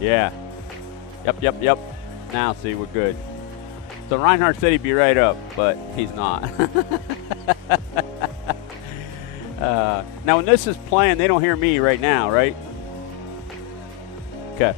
Yeah. Yep. Now, see, we're good. So Reinhardt said he'd be right up, but he's not. Now, when this is playing, they don't hear me right now, right? Okay.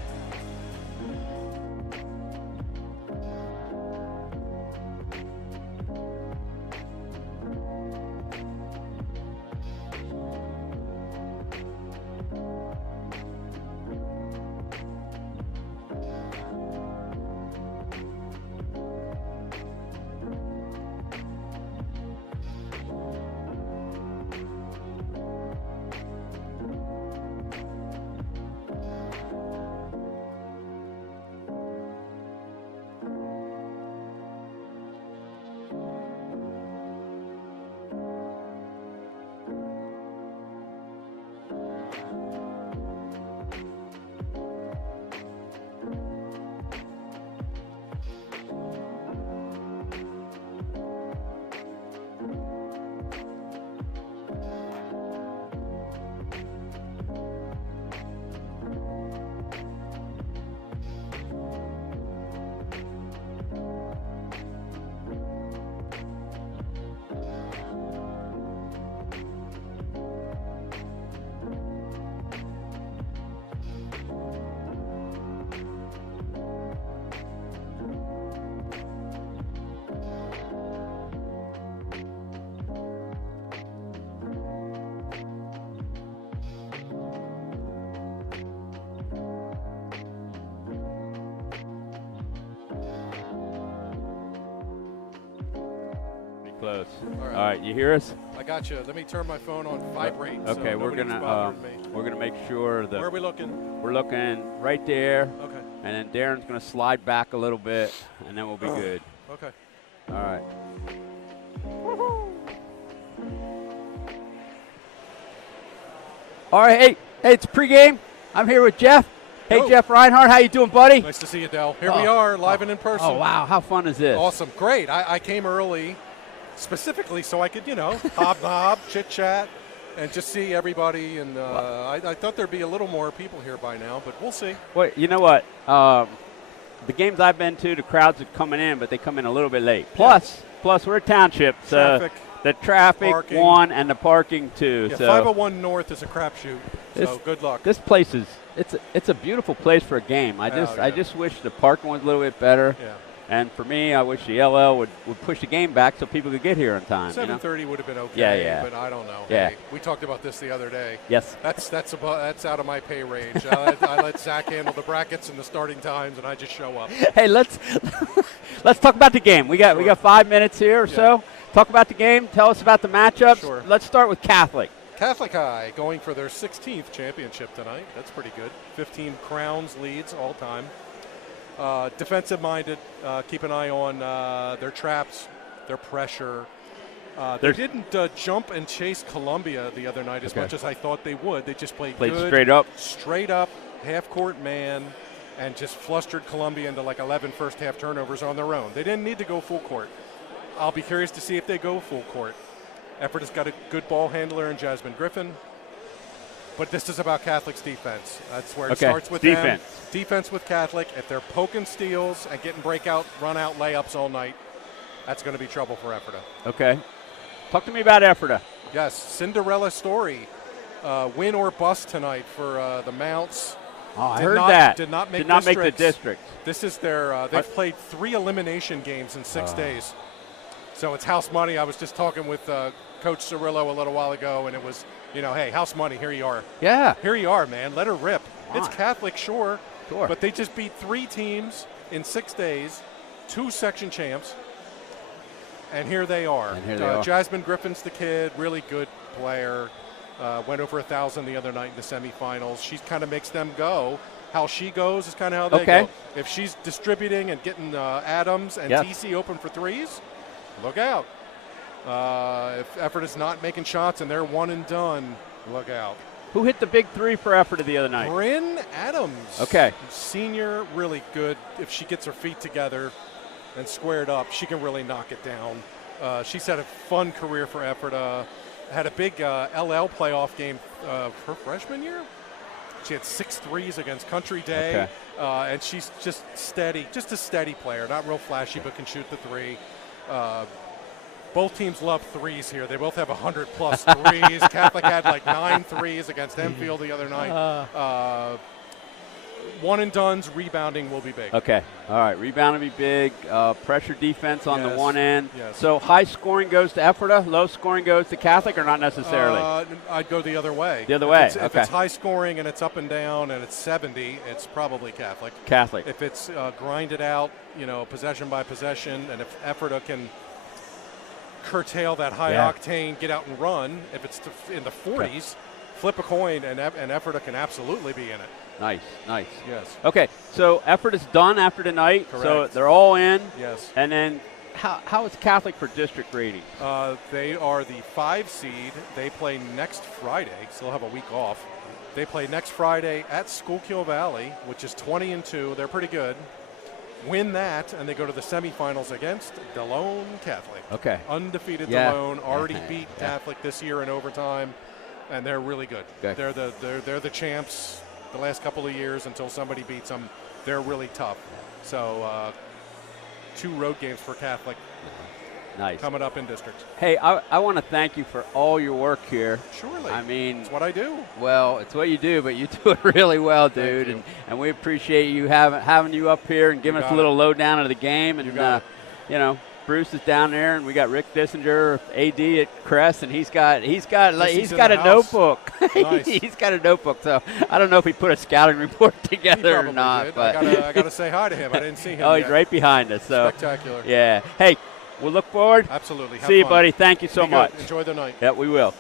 Close. All right, you hear us? I got you. Let me turn my phone on vibrate. Okay, so we're gonna make sure that where are we looking? we're looking right there. Okay. And then Darren's gonna slide back a little bit, and then we'll be good. Okay. All right. All right, hey, it's pregame. I'm here with Jeff. Hey, Hello. Jeff Reinhardt, how you doing, buddy? Nice to see you, Dell. Here we are, live and in person. Oh, wow, how fun is this? Awesome. Great. I came early specifically so I could, hobnob, chit-chat, and just see everybody. And I thought there'd be a little more people here by now, but we'll see. Well, you know what? The games I've been to, the crowds are coming in, but they come in a little bit late. Plus we're a township, so Traffic, the traffic, parking. one, and the parking, two. Yeah, so 501 North is a crapshoot, This- so good luck. this place is it's a beautiful place for a game. I yeah. just wish the parking was a little bit better. Yeah. And for me, I wish the LL would push the game back so people could get here on time. 7:30 would have been okay, Yeah. but I don't know. Yeah. Hey, we talked about this the other day. Yes. That's out of my pay range. I let Zach handle the brackets and the starting times, and I just show up. Hey, let's talk about the game. We got 5 minutes here or so. Talk about the game. Tell us about the matchups. Sure. Let's start with Catholic. Catholic High going for their 16th championship tonight. That's pretty good. 15 crowns leads all time. Defensive-minded. Keep an eye on their traps, their pressure. They didn't jump and chase Columbia the other night as much as I thought they would. They just played good, straight up, half-court man, and just flustered Columbia into like 11 first-half turnovers on their own. They didn't need to go full court. I'll be curious to see if they go full court. Effort has got a good ball handler in Jasmine Griffin. But this is about Catholic's defense. That's where it starts with defense. them. Defense with Catholic. If they're poking steals and getting breakout, run-out layups all night, that's going to be trouble for Ephrata. Okay. Talk to me about Ephrata. Yes, Cinderella story. Win or bust tonight for the Mounts. Oh, I heard that. Did not make the district. This is their they've played 3 elimination games in 6 days. So it's house money. I was just talking with Coach Cirillo a little while ago, and it was, hey, house money, here you are. Yeah. Here you are, man. Let her rip. Come It's on. Catholic, sure. Sure. But they just beat 3 teams in 6 days, 2 section champs, and here they are. Jasmine Griffin's the kid, really good player. Went over 1,000 the other night in the semifinals. She kind of makes them go. How she goes is kind of how they go. If she's distributing and getting Adams and TC open for threes, look out. If Effort is not making shots and they're one and done, look out. Who hit the big 3 for Ephrata the other night? Bryn Adams. Okay. Senior, really good. If she gets her feet together and squared up, she can really knock it down. She's had a fun career for Ephrata. Had a big LL playoff game her freshman year. She had 6 threes against Country Day, and she's just steady, just a steady player. Not real flashy, but can shoot the three. Both teams love threes here. They both have 100-plus threes. Catholic had like 9 threes against Enfield the other night. One and done's rebounding will be big. Okay. All right. Rebounding will be big. Pressure defense on the one end. Yes. So high scoring goes to Ephrata, low scoring goes to Catholic, or not necessarily? I'd go the other way. The other way. If it's high scoring and it's up and down and it's 70, it's probably Catholic. Catholic. If it's grinded out, possession by possession, and if Ephrata can curtail that high octane, get out and run, if it's in the 40s, flip a coin, and Ephrata can absolutely be in it. Nice. Yes. Okay, so effort is done after tonight. Correct. So they're all in. Yes. And then how is Catholic for district ratings? They are the 5 seed. They play next Friday, so they'll have a week off. They play next Friday at Schuylkill Valley, which is 20-2. They're pretty good. Win that, and they go to the semifinals against Delone Catholic. Okay. Undefeated Delone, already beat Catholic this year in overtime, and they're really good. Okay. They're the champs. The last couple of years until somebody beats them, they're really tough. So 2 road games for Catholic coming up in district. Hey, I want to thank you for all your work here. Surely. I mean, it's what I do. Well, it's what you do, but you do it really well, dude. And we appreciate you having you up here and giving us a little lowdown of the game. And Bruce is down there, and we got Rick Dissinger, AD at Crest, and he's got a notebook. Nice. He's got a notebook. So I don't know if he put a scouting report together or not. Did. But I got to say hi to him. I didn't see him. He's right behind us. So spectacular. Yeah. Hey, we'll look forward. Absolutely. See you, buddy. Thank you so much. Enjoy the night. Yeah, we will.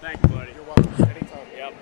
Thanks, buddy. You're welcome. Anytime. Yep.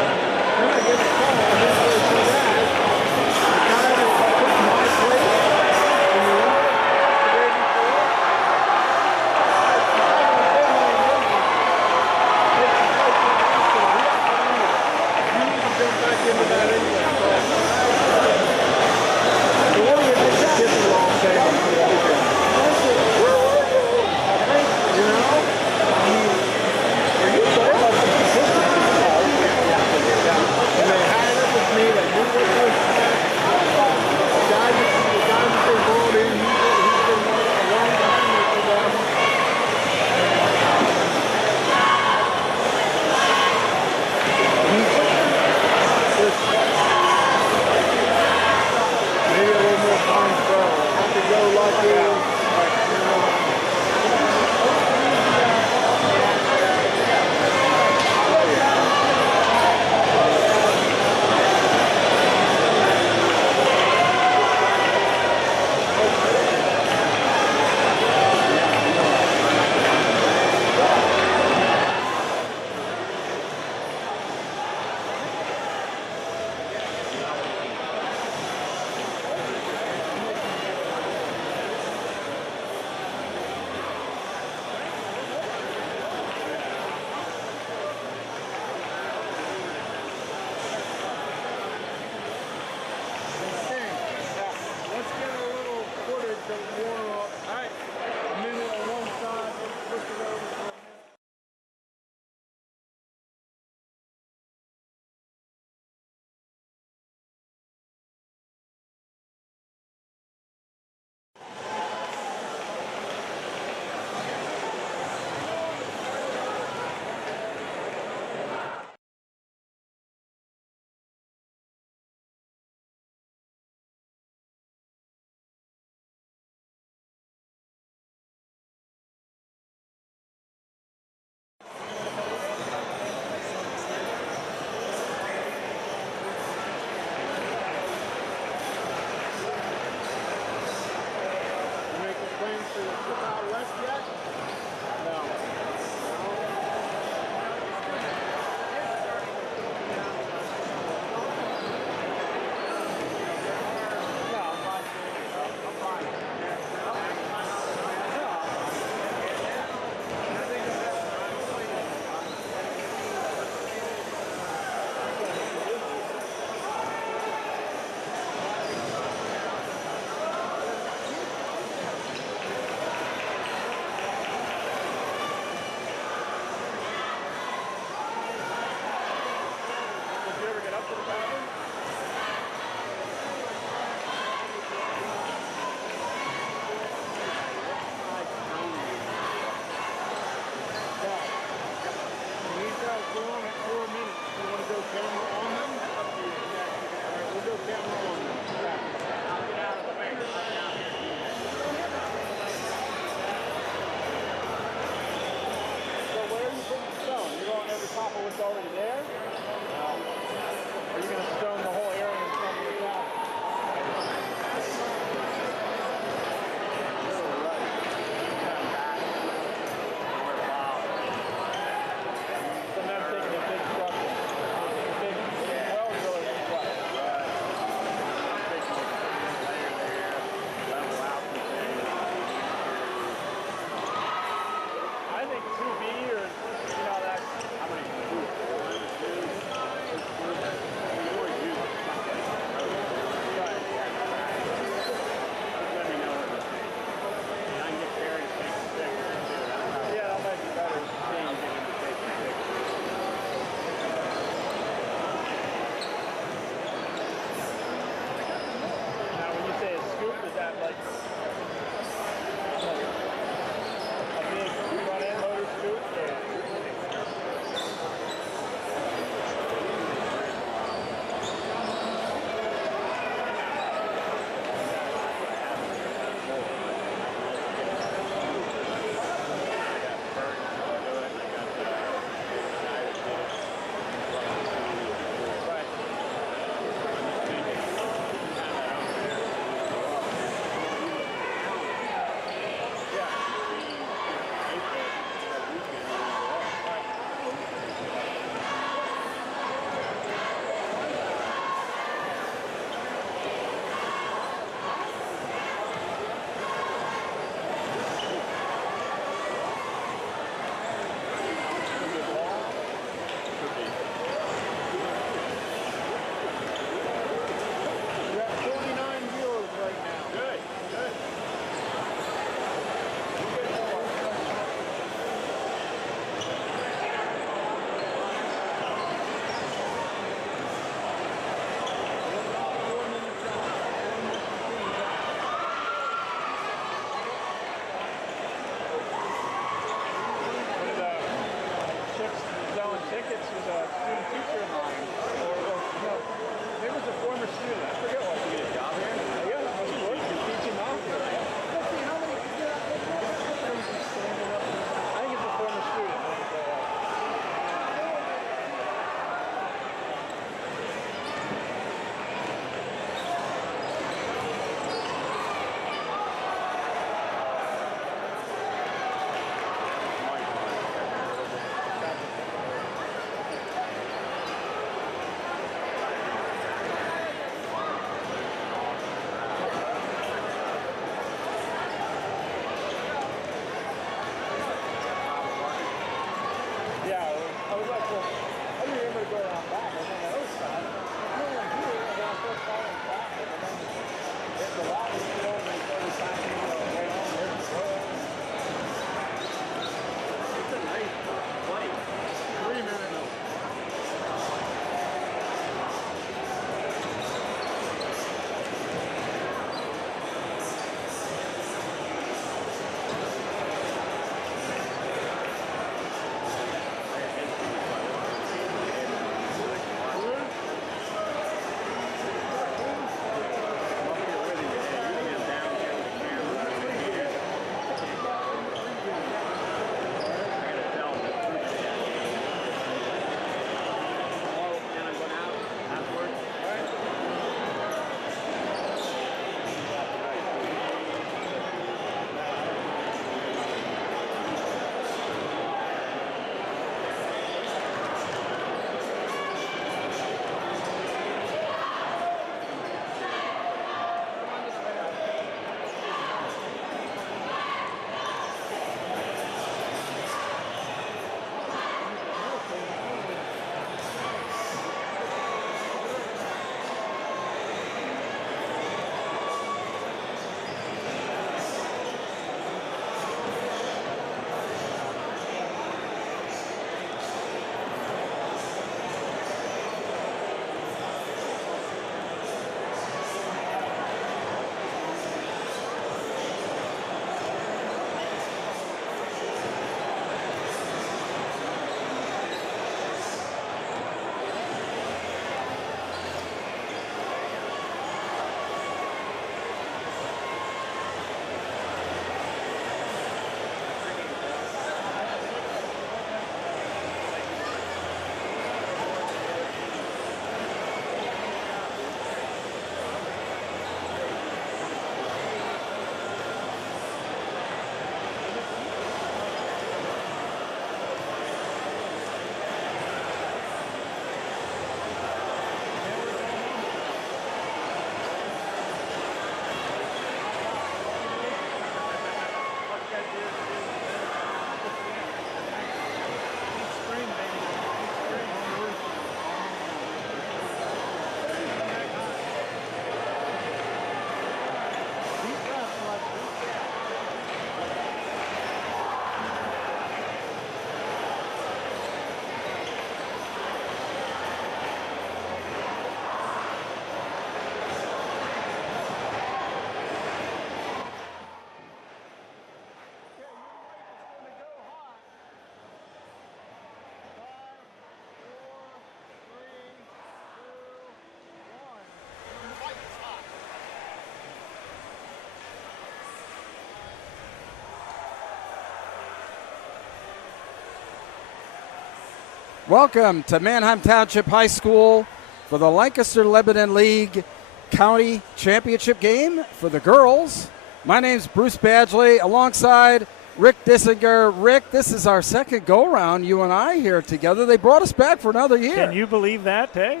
Welcome to Manheim Township High School for the Lancaster Lebanon League County Championship game for the girls. My name's Bruce Badgley alongside Rick Dissinger. Rick, this is our second go-round, you and I here together. They brought us back for another year. Can you believe that? Hey,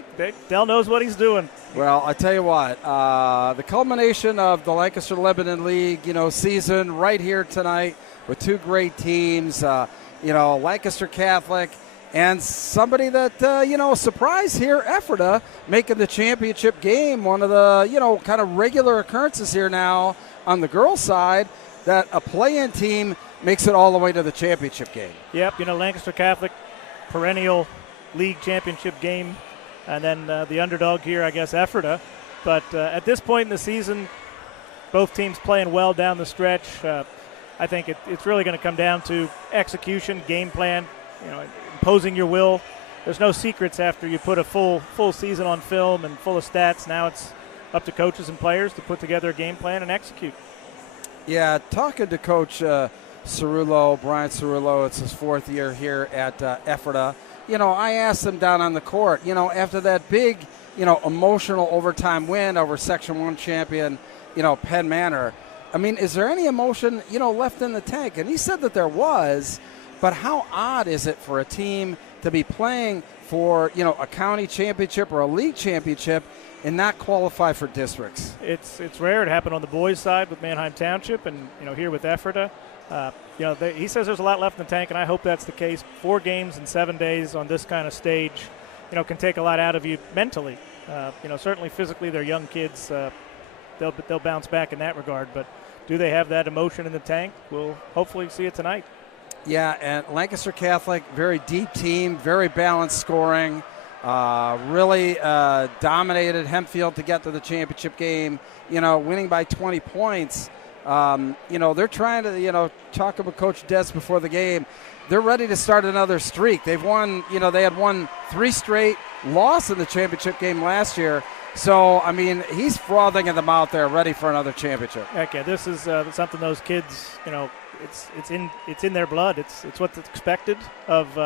Dell knows what he's doing. Well, I tell you what, the culmination of the Lancaster Lebanon League, season right here tonight with two great teams, Lancaster Catholic and somebody that, a surprise here, Ephrata, making the championship game, one of the, kind of regular occurrences here now on the girls' side, that a play-in team makes it all the way to the championship game. Yep, Lancaster Catholic, perennial league championship game, and then the underdog here, I guess, Ephrata. But at this point in the season, both teams playing well down the stretch. I think it's really going to come down to execution, game plan, imposing your will. There's no secrets after you put a full season on film and full of stats. Now it's up to coaches and players to put together a game plan and execute. Yeah, talking to Coach Cerullo, Brian Cerullo, it's his fourth year here at Ephrata. I asked him down on the court, after that big, emotional overtime win over Section 1 champion, Penn Manor, is there any emotion, left in the tank? And he said that there was, but how odd is it for a team to be playing for, a county championship or a league championship and not qualify for districts? It's rare. It happened on the boys' side with Manheim Township and, here with Ephrata. He says there's a lot left in the tank, and I hope that's the case. 4 games in 7 days on this kind of stage, can take a lot out of you mentally. Certainly physically they're young kids. They'll bounce back in that regard. But do they have that emotion in the tank? We'll hopefully see it tonight. Yeah, and Lancaster Catholic, very deep team, very balanced scoring. Really dominated Hempfield to get to the championship game, winning by 20 points. They're trying to, talk about Coach Des before the game. They're ready to start another streak. They've won, they had won 3 straight, lost in the championship game last year. So, he's frothing in the mouth there, ready for another championship. Heck yeah, this is something those kids, it's in their blood. It's what's expected of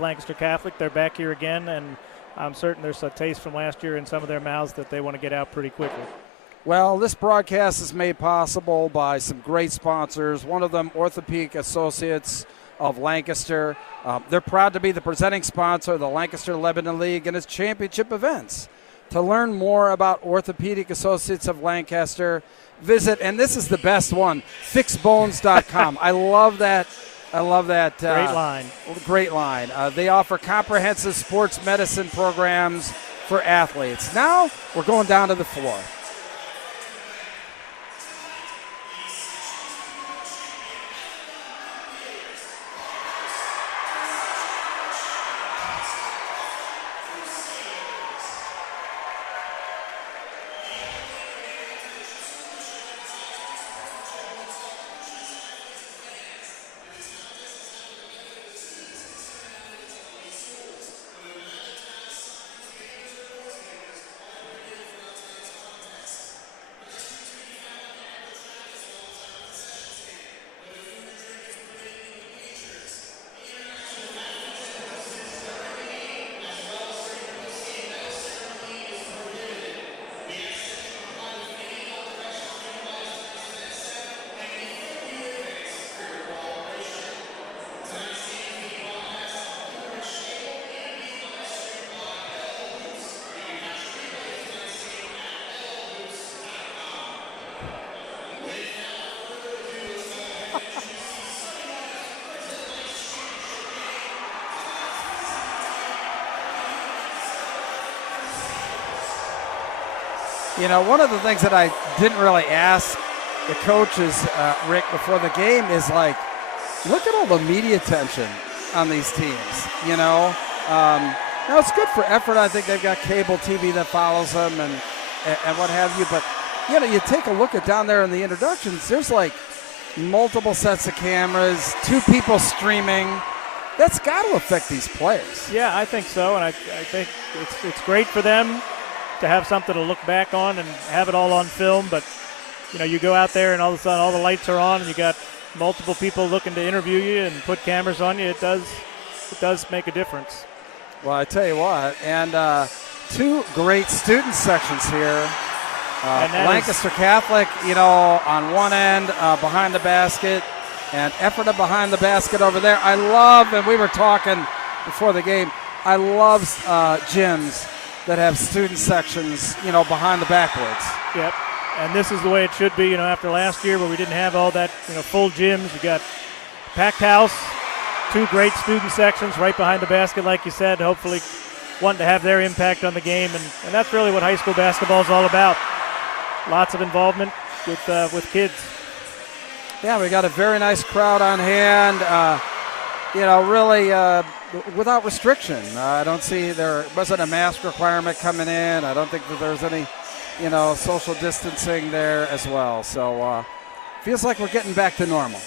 Lancaster Catholic. They're back here again, and I'm certain there's a taste from last year in some of their mouths that they want to get out pretty quickly. Well, this broadcast is made possible by some great sponsors. One of them, Orthopedic Associates of Lancaster. They're proud to be the presenting sponsor of the Lancaster Lebanon League and its championship events. To learn more about Orthopedic Associates of Lancaster, visit, and this is the best one, fixbones.com. I love that. Great line. Great line. They offer comprehensive sports medicine programs for athletes. Now we're going down to the floor. One of the things that I didn't really ask the coaches, Rick, before the game is look at all the media attention on these teams. Now it's good for Ephrata. I think they've got cable TV that follows them and what have you. But, you take a look at down there in the introductions, there's multiple sets of cameras, 2 people streaming. That's got to affect these players. Yeah, I think so. And I think it's great for them to have something to look back on and have it all on film. But, you go out there and all of a sudden all the lights are on and you got multiple people looking to interview you and put cameras on you. It does make a difference. Well, I tell you what, and two great student sections here. Lancaster Catholic, on one end behind the basket, and Ephrata behind the basket over there. I love, and we were talking before the game, I love gyms that have student sections, behind the backboards. Yep, and this is the way it should be, after last year where we didn't have all that, full gyms. You got packed house, two great student sections right behind the basket, like you said, hopefully wanting to have their impact on the game, and that's really what high school basketball is all about. Lots of involvement with kids. Yeah, we got a very nice crowd on hand, really without restriction. I don't see there wasn't a mask requirement coming in. I don't think that there's any, social distancing there as well. So feels like we're getting back to normal.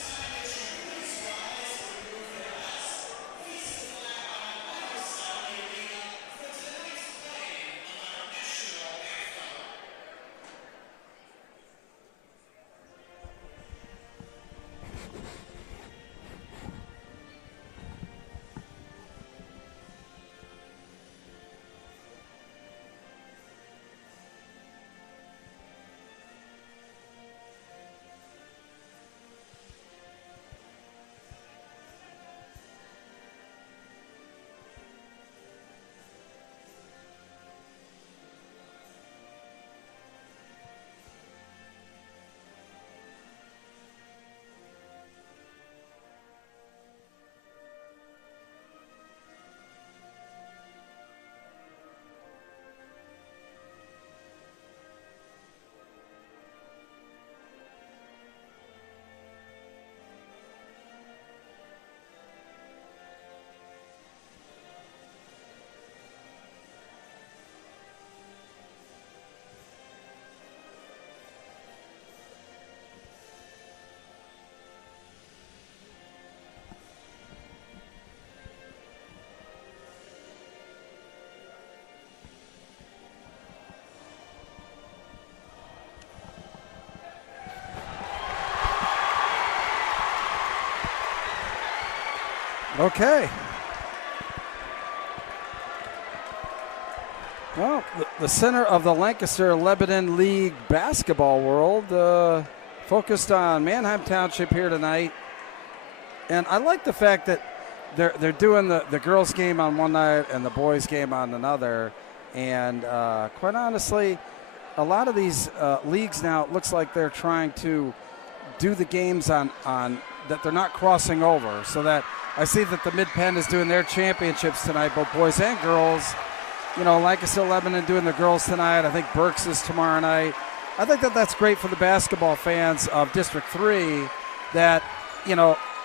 Okay. Well, the center of the Lancaster Lebanon League basketball world focused on Manheim Township here tonight. And I like the fact that they're doing the girls' game on one night and the boys' game on another. And quite honestly, a lot of these leagues now, it looks like they're trying to do the games on that they're not crossing over, so that I see that the Mid-Penn is doing their championships tonight, both boys and girls. Lancaster Lebanon doing the girls tonight. I think Berks is tomorrow night. I think that that's great for the basketball fans of District 3 that,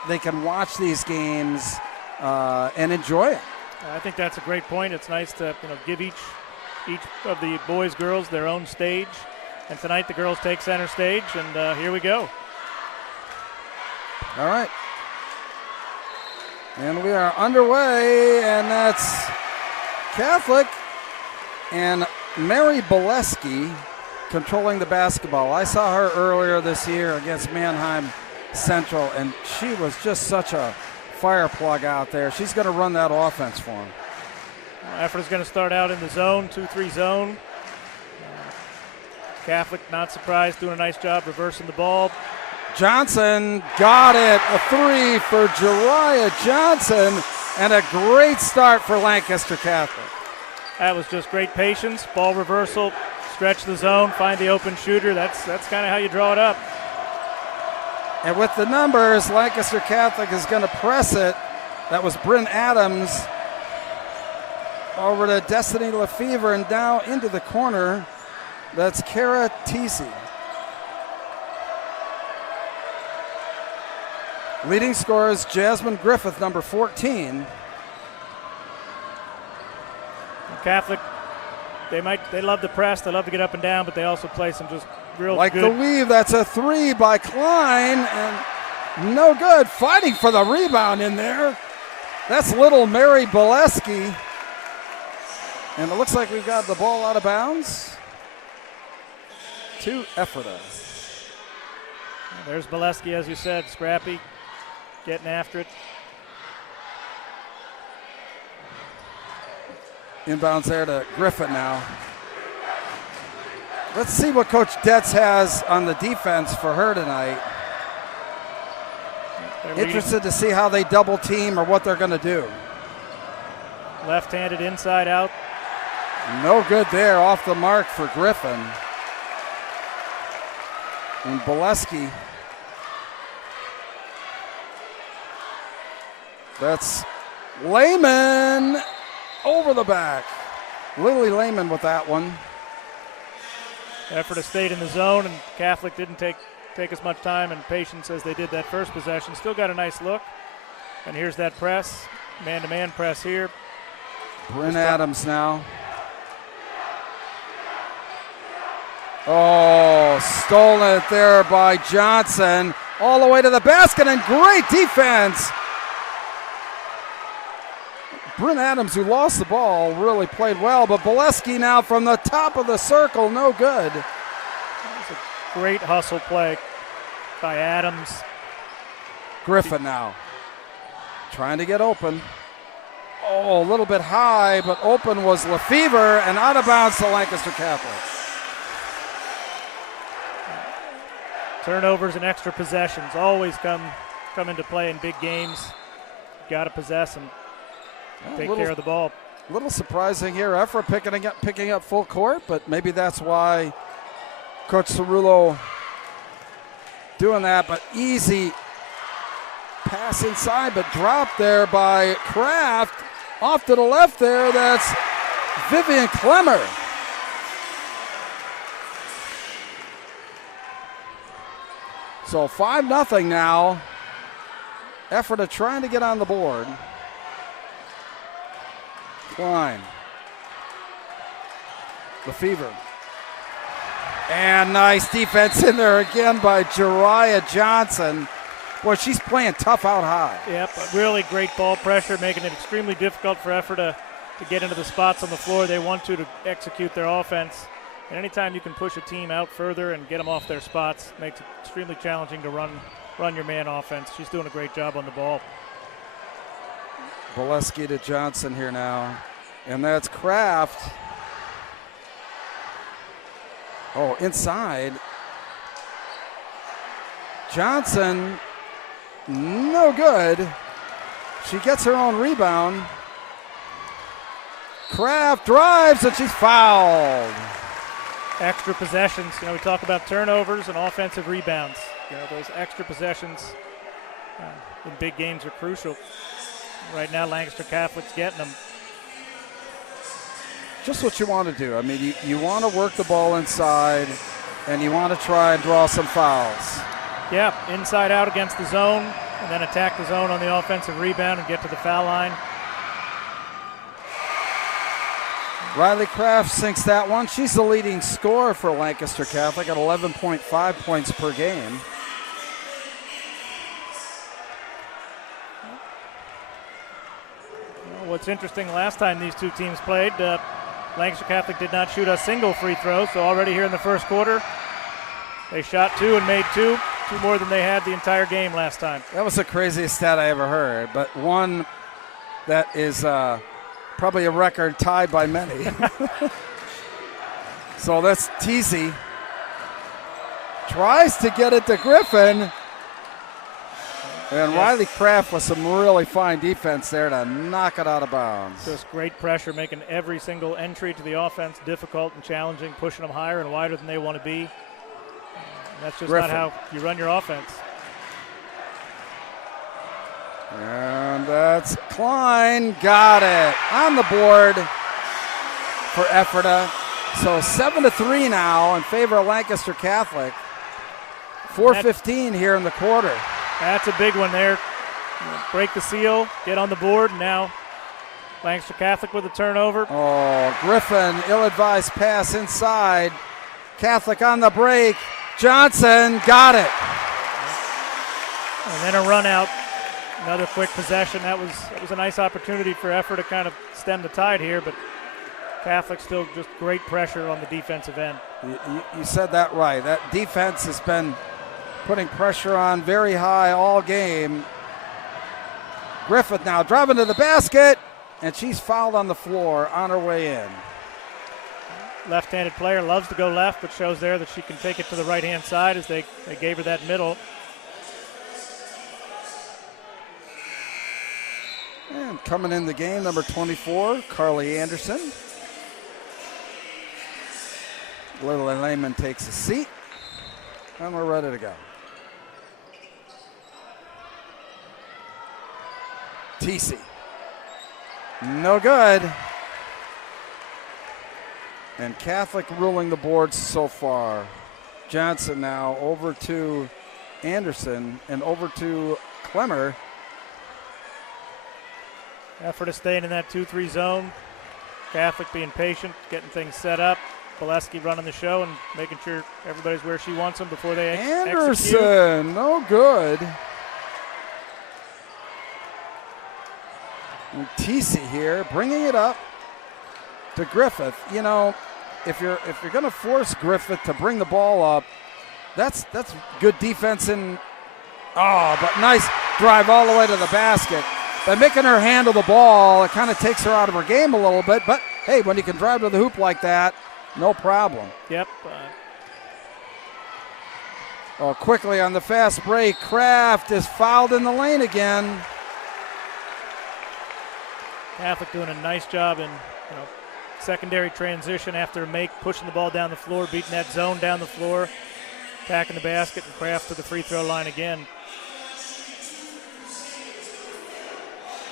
they can watch these games and enjoy it. I think that's a great point. It's nice to, give each of the boys, girls their own stage. And tonight the girls take center stage, and here we go. All right. And we are underway, and that's Catholic and Mary Boleski controlling the basketball. I saw her earlier this year against Manheim Central, and she was just such a fire plug out there. She's going to run that offense for them. Ephrata's going to start out in the zone, 2-3 zone. Catholic, not surprised, doing a nice job reversing the ball. Johnson got it, a three for Jariah Johnson, and a great start for Lancaster Catholic. That was just great patience, ball reversal, stretch the zone, find the open shooter. That's kind of how you draw it up. And with the numbers, Lancaster Catholic is going to press it. That was Bryn Adams over to Destiny Lefevre, and now into the corner. That's Kara Teesey. Leading scorers, Jasmine Griffith, number 14. Catholic, they love to press, they love to get up and down, but they also play some just real like good. The weave, that's a three by Klein, and no good. Fighting for the rebound in there. That's little Mary Boleski. And it looks like we've got the ball out of bounds to Ephrata. There's Boleski, as you said, scrappy, getting after it. Inbounds there to Griffin now. Let's see what Coach Detz has on the defense for her tonight. Interested to see how they double team or what they're going to do. Left-handed inside out. No good there, off the mark for Griffin. And Bolesky. That's Lehman over the back. Lily Lehman with that one. Ephrata stayed in the zone, and Catholic didn't take as much time and patience as they did that first possession. Still got a nice look. And here's that press, man-to-man press here. Bryn Adams now. Oh, stolen it there by Johnson. All the way to the basket, and great defense. Bryn Adams, who lost the ball, really played well, but Bolesky now from the top of the circle, no good. It's a great hustle play by Adams. Griffin now trying to get open. Oh, a little bit high, but open was Lefevre, and out of bounds to Lancaster Catholic. Turnovers and extra possessions always come into play in big games. Got to possess and take care of the ball. A little surprising here, Ephrata picking up full court, but maybe that's why Coach Cerullo doing that. But easy pass inside, but dropped there by Kraft. Off to the left there, that's Vivian Clemmer. So 5-0 now. Ephrata trying to get on the board. Klein. Lefevre. And nice defense in there again by Jariah Johnson. Boy, she's playing tough out high. Yep, really great ball pressure, making it extremely difficult for Ephrata to get into the spots on the floor they want to execute their offense. And anytime you can push a team out further and get them off their spots, makes it extremely challenging to run your man offense. She's doing a great job on the ball. Bolesky to Johnson here now. And that's Kraft. Oh, inside. Johnson, no good. She gets her own rebound. Kraft drives and she's fouled. Extra possessions. You know, we talk about turnovers and offensive rebounds. You know, those extra possessions in big games are crucial. Right now, Lancaster Catholic's getting them. Just what you want to do. I mean, you want to work the ball inside, and you want to try and draw some fouls. Yeah, inside out against the zone, and then attack the zone on the offensive rebound and get to the foul line. Riley Kraft sinks that one. She's the leading scorer for Lancaster Catholic at 11.5 points per game. Well, what's interesting, last time these two teams played, Lancaster Catholic did not shoot a single free throw, so already here in the first quarter, they shot 2 and made 2 more than they had the entire game last time. That was the craziest stat I ever heard, but one that is probably a record tied by many. So that's Teasy. Tries to get it to Griffin. And yes. Riley Kraft with some really fine defense there to knock it out of bounds. Just great pressure, making every single entry to the offense difficult and challenging, pushing them higher and wider than they want to be. And that's just Griffin. not how you run your offense. And that's Klein. Got it. On the board for Ephrata. So 7-3 now in favor of Lancaster Catholic. 4:15 here in the quarter. That's a big one there. Break the seal, get on the board. Now Lancaster Catholic with a turnover. Oh, Griffin, ill-advised pass inside. Catholic on the break. Johnson got it. And then a run out. Another quick possession. That was a nice opportunity for Ephrata to kind of stem the tide here, but Catholic still just great pressure on the defensive end. You said that right. That defense has been putting pressure on very high all game. Griffith now driving to the basket. and she's fouled on the floor on her way in. Left-handed player, loves to go left, but shows there that she can take it to the right-hand side as they gave her that middle. And coming in the game, number 24, Carly Anderson. Little Lehman takes a seat, and we're ready to go. TC. No good. And Catholic ruling the boards so far. Johnson now over to Anderson and over to Klemmer. Effort of staying in that 2-3 zone. Catholic being patient, getting things set up. Bolesky running the show and making sure everybody's where she wants them before they Anderson, execute. No good. And TC here, bringing it up to Griffith. You know, if you're going to force Griffith to bring the ball up, that's good defense. And but nice drive all the way to the basket. By making her handle the ball, it kind of takes her out of her game a little bit. But hey, when you can drive to the hoop like that, no problem. Yep. Quickly on the fast break, Kraft is fouled in the lane again. Catholic doing a nice job in secondary transition after a make, pushing the ball down the floor, beating that zone down the floor, attacking the basket, and Kraft to the free throw line again.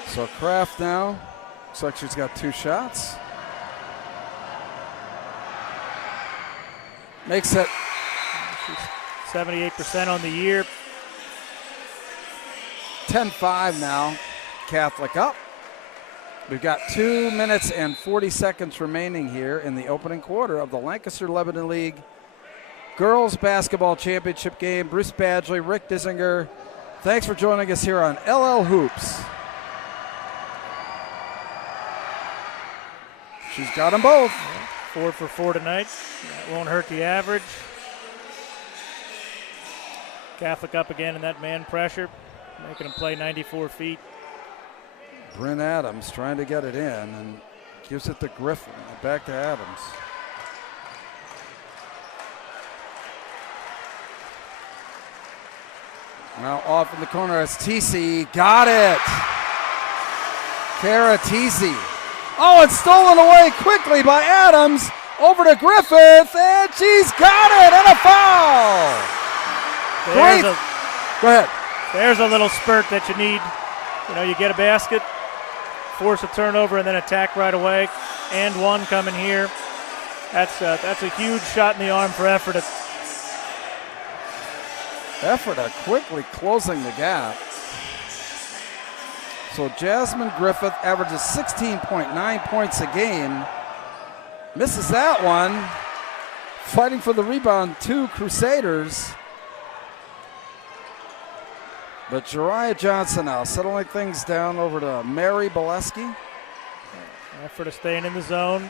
So Kraft now, looks like she's got 2 shots. Makes it. She's 78% on the year. 10-5 now, Catholic up. We've got 2 minutes and 40 seconds remaining here in the opening quarter of the Lancaster Lebanon League Girls Basketball Championship game. Bruce Badgley, Rick Dissinger, thanks for joining us here on LL Hoops. She's got them both. 4 for 4 tonight. That won't hurt the average. Catholic up again in that man pressure, making them play 94 feet. Bryn Adams trying to get it in and gives it to Griffin. Back to Adams. Now off in the corner as TC. Got it. Kara TC. Oh, it's stolen away quickly by Adams. Over to Griffith, and she's got it, and a foul. Great. Go ahead. There's a little spurt that you need. You get a basket, force a turnover, and then attack right away. And one coming here. That's a huge shot in the arm for Ephrata. Ephrata quickly closing the gap. So Jasmine Griffith averages 16.9 points a game. Misses that one. Fighting for the rebound, 2 Crusaders. But Jariah Johnson now settling things down over to Mary Bolesky. Ephrata staying in the zone.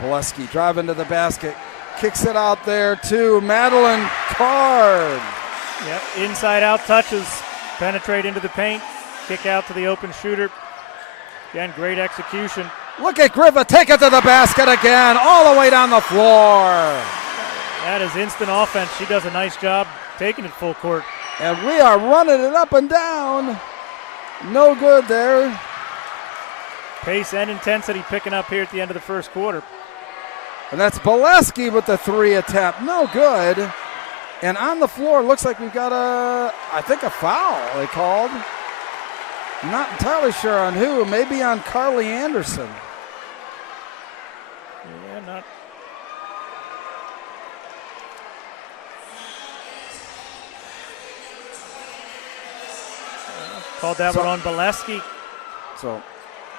Bolesky driving to the basket. Kicks it out there to Madeline Card. Yep, inside-out touches, penetrate into the paint, kick out to the open shooter. Again, great execution. Look at Griffith take it to the basket again, all the way down the floor. That is instant offense. She does a nice job taking it full court. And we are running it up and down. No good there. Pace and intensity picking up here at the end of the first quarter. And that's Bolesky with the 3 attempt. No good. And on the floor, looks like we've got I think a foul they called. Not entirely sure on who, maybe on Carly Anderson. Yeah, not. Called that one on Bolesky. So,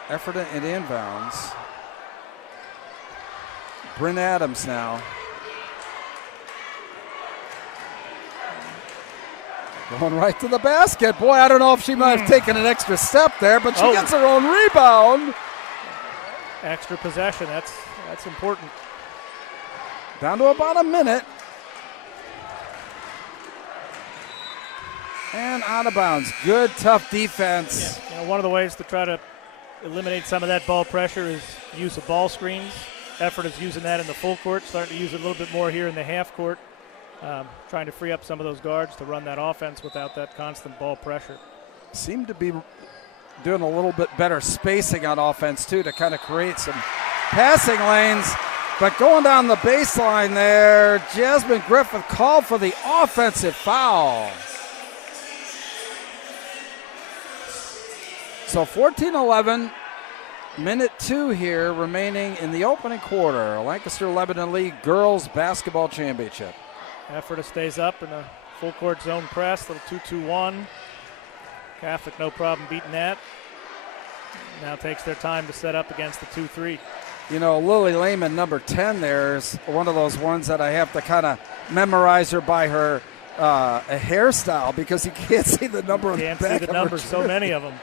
Ephrata and inbounds. Bryn Adams now. Going right to the basket. Boy, I don't know if she might have taken an extra step there, but she gets her own rebound. Extra possession, that's important. Down to about a minute. And out of bounds. Good, tough defense. Yeah. One of the ways to try to eliminate some of that ball pressure is use of ball screens. Effort is using that in the full court, starting to use it a little bit more here in the half court, trying to free up some of those guards to run that offense without that constant ball pressure. Seem to be doing a little bit better spacing on offense, too, to kind of create some passing lanes. But going down the baseline there, Jasmine Griffith called for the offensive foul. So 14-11, minute 2 here remaining in the opening quarter. Lancaster Lebanon League Girls Basketball Championship. Ephrata stays up in a full court zone press, little 2-2-1. Catholic no problem beating that. Now takes their time to set up against the 2-3. You know, Lily Lehman, number 10 there, is one of those ones that I have to kind of memorize her by her a hairstyle because you can't see the number of Can't see the numbers, so many of them.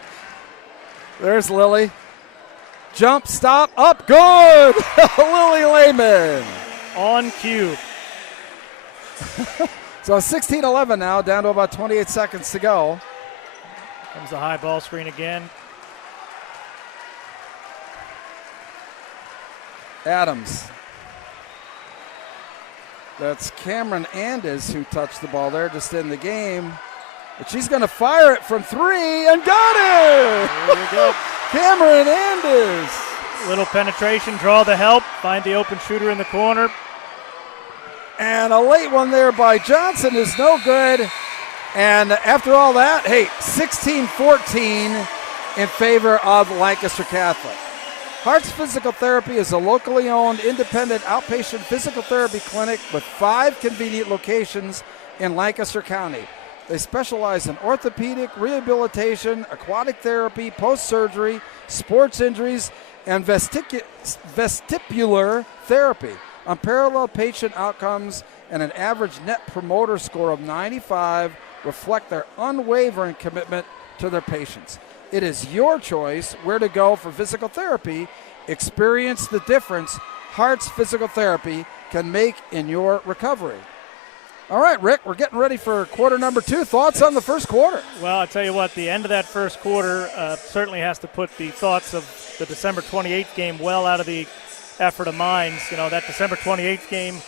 There's Lily. Jump, stop, up, good! Lily Lehman. On cue. So 16-11 now, down to about 28 seconds to go. Comes the high ball screen again. Adams. That's Cameron Andes who touched the ball there just in the game. But she's going to fire it from 3 and got it! There you go. Cameron Andes. Little penetration, draw the help, find the open shooter in the corner. And a late one there by Johnson is no good. And after all that, hey, 16-14 in favor of Lancaster Catholic. Hearts Physical Therapy is a locally owned, independent outpatient physical therapy clinic with 5 convenient locations in Lancaster County. They specialize in orthopedic, rehabilitation, aquatic therapy, post-surgery, sports injuries, and vestibular therapy. Unparalleled patient outcomes and an average net promoter score of 95 reflect their unwavering commitment to their patients. It is your choice where to go for physical therapy. Experience the difference Hearts Physical Therapy can make in your recovery. All right, Rick, we're getting ready for quarter number 2. Thoughts on the first quarter? Well, I'll tell you what, the end of that first quarter certainly has to put the thoughts of the December 28th game well out of the Ephrata minds. You know, that December 28th game,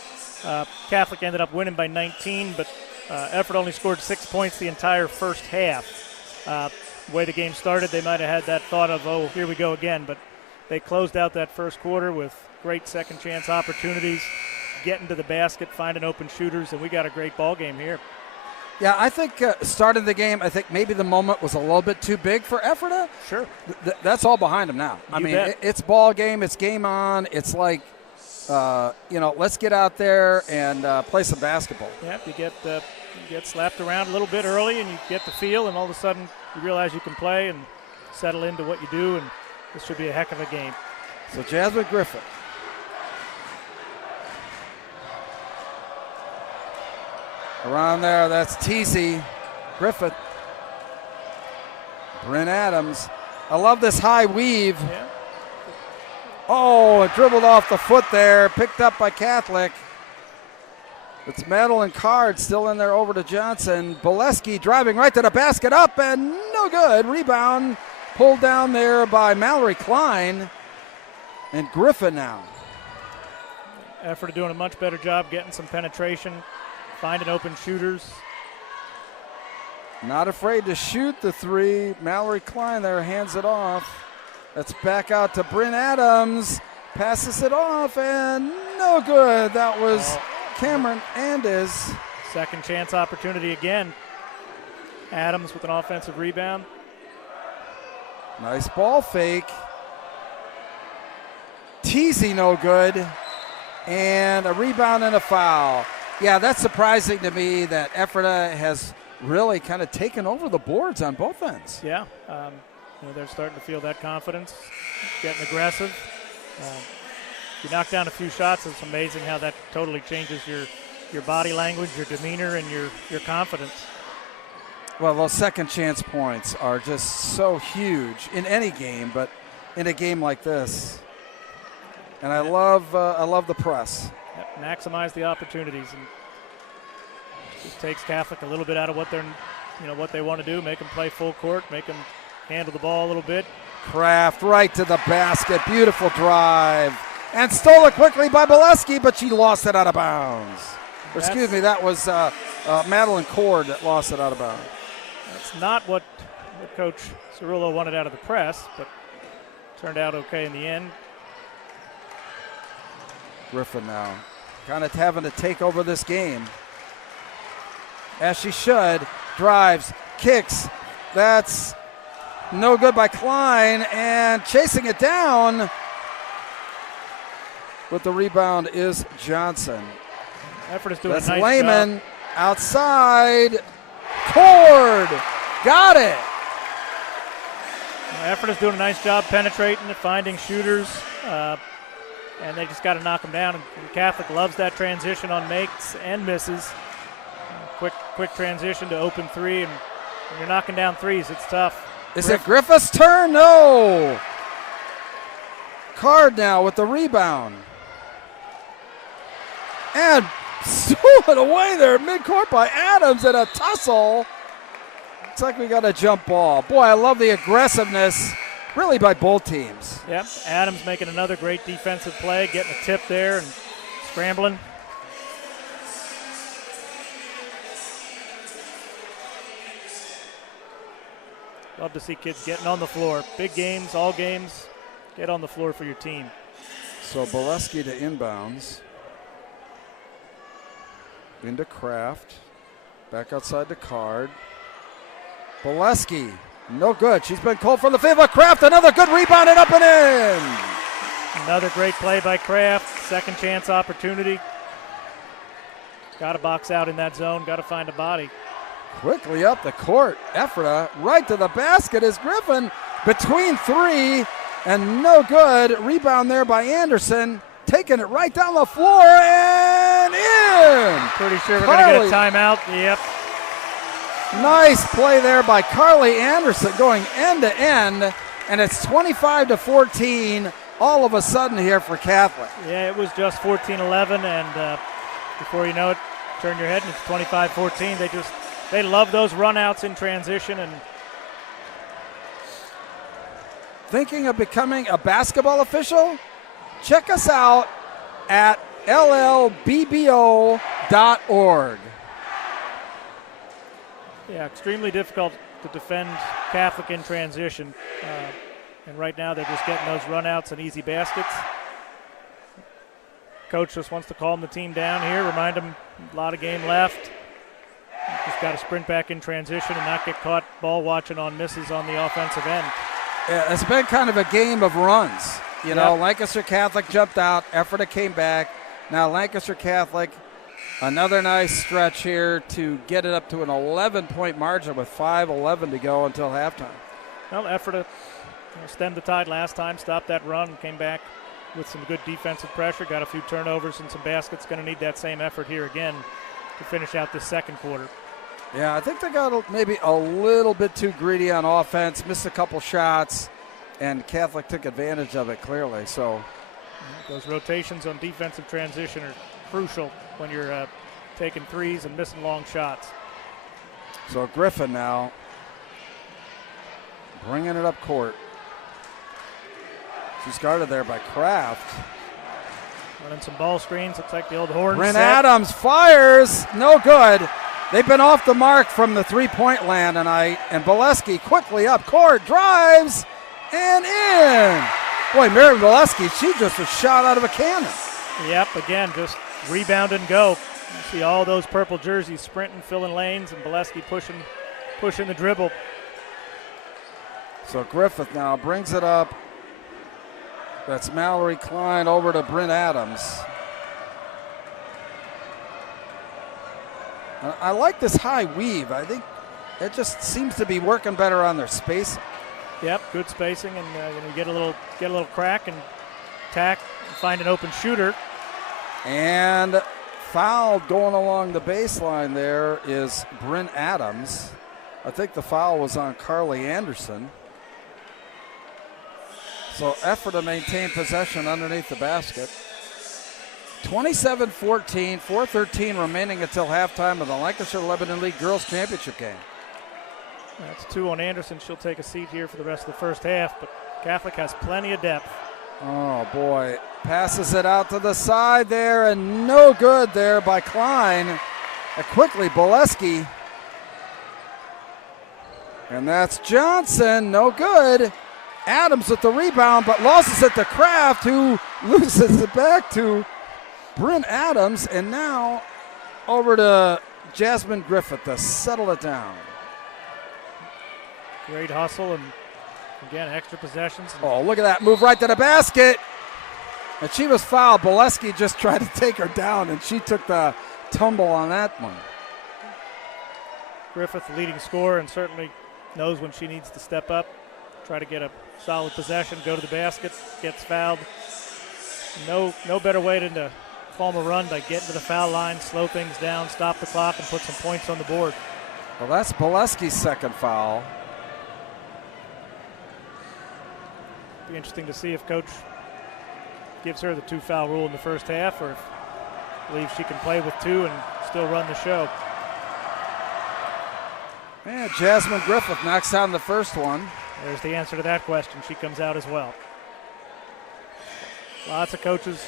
Catholic ended up winning by 19, but Ephrata only scored 6 points the entire first half. The way the game started, they might have had that thought of, oh, here we go again, but they closed out that first quarter with great second chance opportunities, getting to the basket, finding open shooters, and we got a great ball game here. Yeah, I think starting the game, I think maybe the moment was a little bit too big for Ephrata. Sure. That's all behind them now. I mean, it's ball game, it's game on. It's like, let's get out there and play some basketball. Yeah, you get slapped around a little bit early and you get the feel, and all of a sudden you realize you can play and settle into what you do, and this should be a heck of a game. So Jasmine Griffith. Around there, that's Teasy, Griffith, Bryn Adams. I love this high weave. Yeah. Oh, it dribbled off the foot there, picked up by Catholic. It's Madeline Card still in there over to Johnson. Boleski driving right to the basket, up and no good. Rebound pulled down there by Mallory Klein. And Griffin now. Ephrata doing a much better job getting some penetration, finding open shooters. Not afraid to shoot the 3. Mallory Klein there hands it off. That's back out to Bryn Adams. Passes it off and no good. That was Cameron Andes. Second chance opportunity again. Adams with an offensive rebound. Nice ball fake. Teasy no good. And a rebound and a foul. Yeah, that's surprising to me that Ephrata has really kind of taken over the boards on both ends. Yeah, they're starting to feel that confidence, getting aggressive. You knock down a few shots, it's amazing how that totally changes your body language, your demeanor, and your confidence. Well, those second chance points are just so huge in any game, but in a game like this. And I love the press. Maximize the opportunities, and just takes Catholic a little bit out of what they're what they want to do, make them play full court, make them handle the ball a little bit. Kraft right to the basket. Beautiful drive. And stole it quickly by Bolesky, but she lost it out of bounds. Excuse me, that was Madeline Cord that lost it out of bounds. That's not what Coach Cerullo wanted out of the press, but turned out okay in the end. Griffin now kind of having to take over this game. As she should. Drives, kicks. That's no good by Klein, and chasing it down with the rebound is Johnson. Effort is doing That's a nice Lehman job. Outside. Cord got it. Effort is doing a nice job penetrating and finding shooters, and they just got to knock them down. And Catholic loves that transition on makes and misses. Quick transition to open three, and when you're knocking down threes, it's tough. Is it Griffith's turn? No. Card now with the rebound. And stolen away there midcourt by Adams in a tussle. Looks like we got a jump ball. Boy, I love the aggressiveness really by both teams. Yep, Adams making another great defensive play, getting a tip there and scrambling. Love to see kids getting on the floor. Big games, all games, get on the floor for your team. So Bolesky to inbounds. Into Kraft. Back outside to Card. Bolesky, no good. She's been called for the favor. Kraft, another good rebound and up and in. Another great play by Kraft. Second chance opportunity. Got to box out in that zone. Got to find a body. Quickly up the court. Ephrata right to the basket is Griffin. Between three and no good. Rebound there by Anderson. Taking it right down the floor and in. Pretty sure we're going to get a timeout. Yep. Nice play there by Carly Anderson going end to end. And it's 25-14 all of a sudden here for Catholic. Yeah, it was just 14-11, and before you know it, turn your head and it's 25-14. They love those runouts in transition. And thinking of becoming a basketball official? Check us out at llbbo.org. Yeah, extremely difficult to defend Catholic in transition. And right now they're just getting those runouts and easy baskets. Coach just wants to calm the team down here, remind them a lot of game left. Just got to sprint back in transition and not get caught ball watching on misses on the offensive end. Yeah, it's been kind of a game of runs. You know, Lancaster Catholic jumped out, Ephrata came back. Now Lancaster Catholic, another nice stretch here to get it up to an 11-point margin with 5:11 to go until halftime. Well, Ephrata stemmed the tide last time, stopped that run, came back with some good defensive pressure, got a few turnovers and some baskets. Going to need that same effort here again to finish out this second quarter. Yeah, I think they got maybe a little bit too greedy on offense, missed a couple shots, and Catholic took advantage of it clearly. So those rotations on defensive transition are crucial when you're taking threes and missing long shots. So Griffin now bringing it up court. She's guarded there by Kraft. Running some ball screens. Looks like the old horn Bryn set. Adams fires. No good. They've been off the mark from the three-point land tonight. And Bolesky quickly up court. Drives and in. Boy, Mary Bolesky, she just was shot out of a cannon. Yep, again, just rebound and go. You see all those purple jerseys sprinting, filling lanes, and Bolesky pushing the dribble. So Griffith now brings it up. That's Mallory Klein over to Bryn Adams. I like this high weave. I think it just seems to be working better on their spacing. Yep, good spacing, and when you get a little crack and tack, find an open shooter. And foul going along the baseline there is Bryn Adams. I think the foul was on Carly Anderson. So effort to maintain possession underneath the basket. 27-14, 4:13 remaining until halftime of the Lancaster Lebanon League Girls Championship game. That's 2 on Anderson. She'll take a seat here for the rest of the first half, but Catholic has plenty of depth. Oh, boy. Passes it out to the side there, and no good there by Klein. Quickly, Bolesky. And that's Johnson. No good. Adams with the rebound, but loses it to Kraft, who loses it back to Bryn Adams. And now over to Jasmine Griffith to settle it down. Great hustle, and again, extra possessions. Oh, look at that. Move right to the basket. And she was fouled. Bolesky just tried to take her down, and she took the tumble on that one. Griffith, the leading scorer, and certainly knows when she needs to step up, try to get a solid possession, go to the basket, gets fouled. No better way than to form a run by getting to the foul line, slow things down, stop the clock, and put some points on the board. Well, that's Bolesky's second foul. Be interesting to see if Coach gives her the 2-foul rule in the first half, or if believes she can play with 2 and still run the show. Yeah, Jasmine Griffith knocks down the first one. There's the answer to that question. She comes out as well. Lots of coaches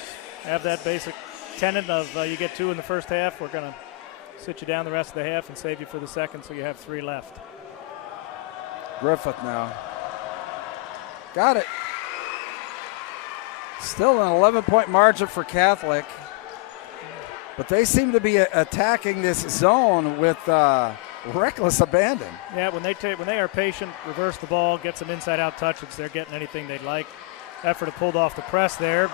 have that basic tenet of you get 2 in the first half, we're going to sit you down the rest of the half and save you for the second, so you have 3 left. Griffith now. Got it. Still an 11-point margin for Catholic. But they seem to be attacking this zone with reckless abandon. Yeah, when they are patient, reverse the ball, get some inside-out touches, they're getting anything they'd like. Effort to pull off the press there.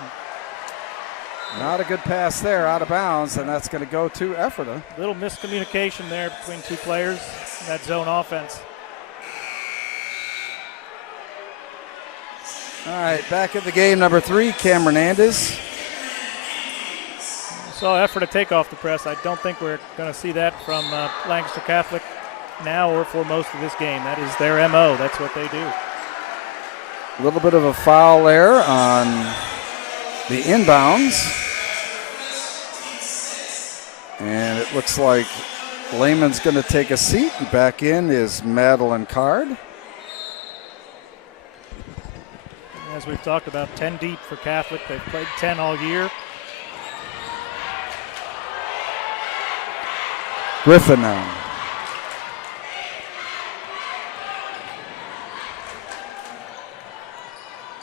Not a good pass there, out of bounds, and that's going to go to Ephrata. Little miscommunication there between 2 players in that zone offense. All right, back at the game, number 3, Cam Hernandez. Saw effort to take off the press. I don't think we're going to see that from Lancaster Catholic now or for most of this game. That is their MO. That's what they do. A little bit of a foul there on the inbounds. And it looks like Lehman's going to take a seat. Back in is Madeline Card. As we've talked about, 10 deep for Catholic. They've played 10 all year. Griffin now.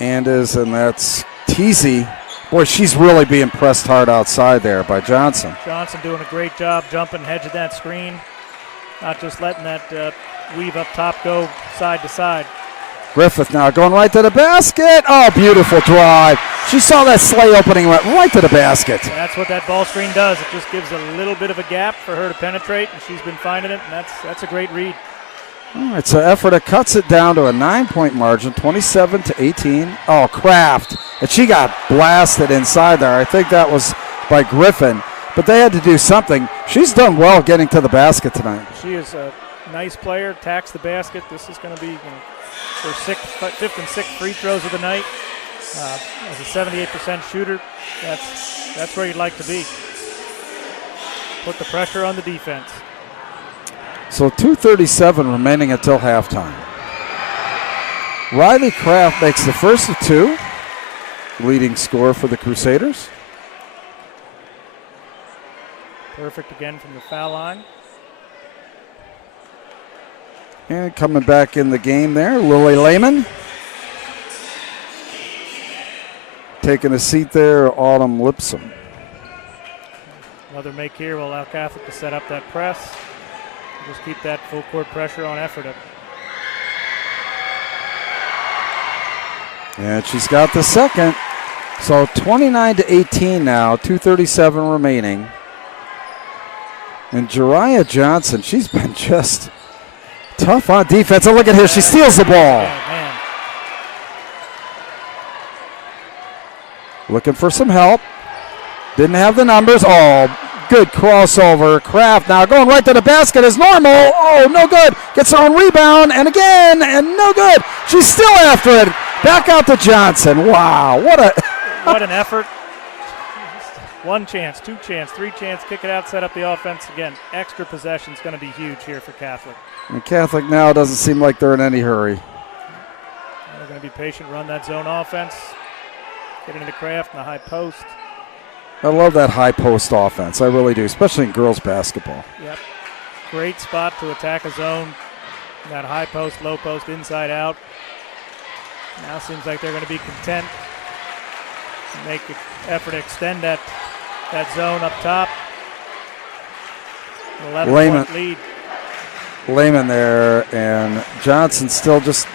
And that's Teasy. Boy, she's really being pressed hard outside there by Johnson. Johnson doing a great job jumping, hedging that screen. Not just letting that weave up top go side to side. Griffith now going right to the basket. Oh, beautiful drive. She saw that slay opening, went right to the basket. And that's what that ball screen does. It just gives a little bit of a gap for her to penetrate, and she's been finding it, and that's a great read. All right, so Ephrata cuts it down to a 9-point margin, 27-18. Oh, Kraft. And she got blasted inside there. I think that was by Griffin. But they had to do something. She's done well getting to the basket tonight. She is a nice player, attacks the basket. This is going to be her 5th and 6th free throws of the night. As a 78% shooter, that's where you'd like to be. Put the pressure on the defense. So 2:37 remaining until halftime. Riley Kraft makes the first of 2, leading scorer for the Crusaders. Perfect again from the foul line. And coming back in the game there, Lily Lehman. Taking a seat there, Autumn Lipsum. Another make here will allow Catholic to set up that press. Just keep that full court pressure on Ephrata. And she's got the second. So 29-18 now, 2:37 remaining. And Jariah Johnson, she's been just tough on defense. And look at her, she steals the ball. Oh, man. Looking for some help. Didn't have the numbers. Oh, good crossover. Kraft now going right to the basket as normal. Oh, no good. Gets her own rebound, and again, and no good. She's still after it. Back out to Johnson. Wow, what an effort. 1 chance, 2 chance, 3 chance, kick it out, set up the offense again. Extra possession is going to be huge here for Catholic. And Catholic now doesn't seem like they're in any hurry. They're going to be patient, run that zone offense, get into Kraft in the high post. I love that high post offense. I really do, especially in girls basketball. Yep. Great spot to attack a zone. That high post, low post, inside out. Now seems like they're going to be content to make an effort to extend that zone up top. 11-point lead. Lehman there, and Johnson still just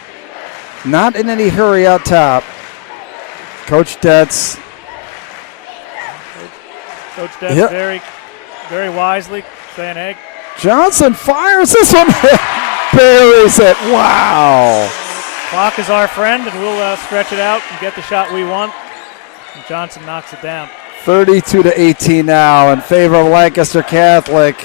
not in any hurry out top. Coach Detz. Coach Detz very, very wisely saying, hey. Johnson fires this one. Buries it. Wow. Clock is our friend, and we'll stretch it out and get the shot we want. And Johnson knocks it down. 32-18 now in favor of Lancaster Catholic.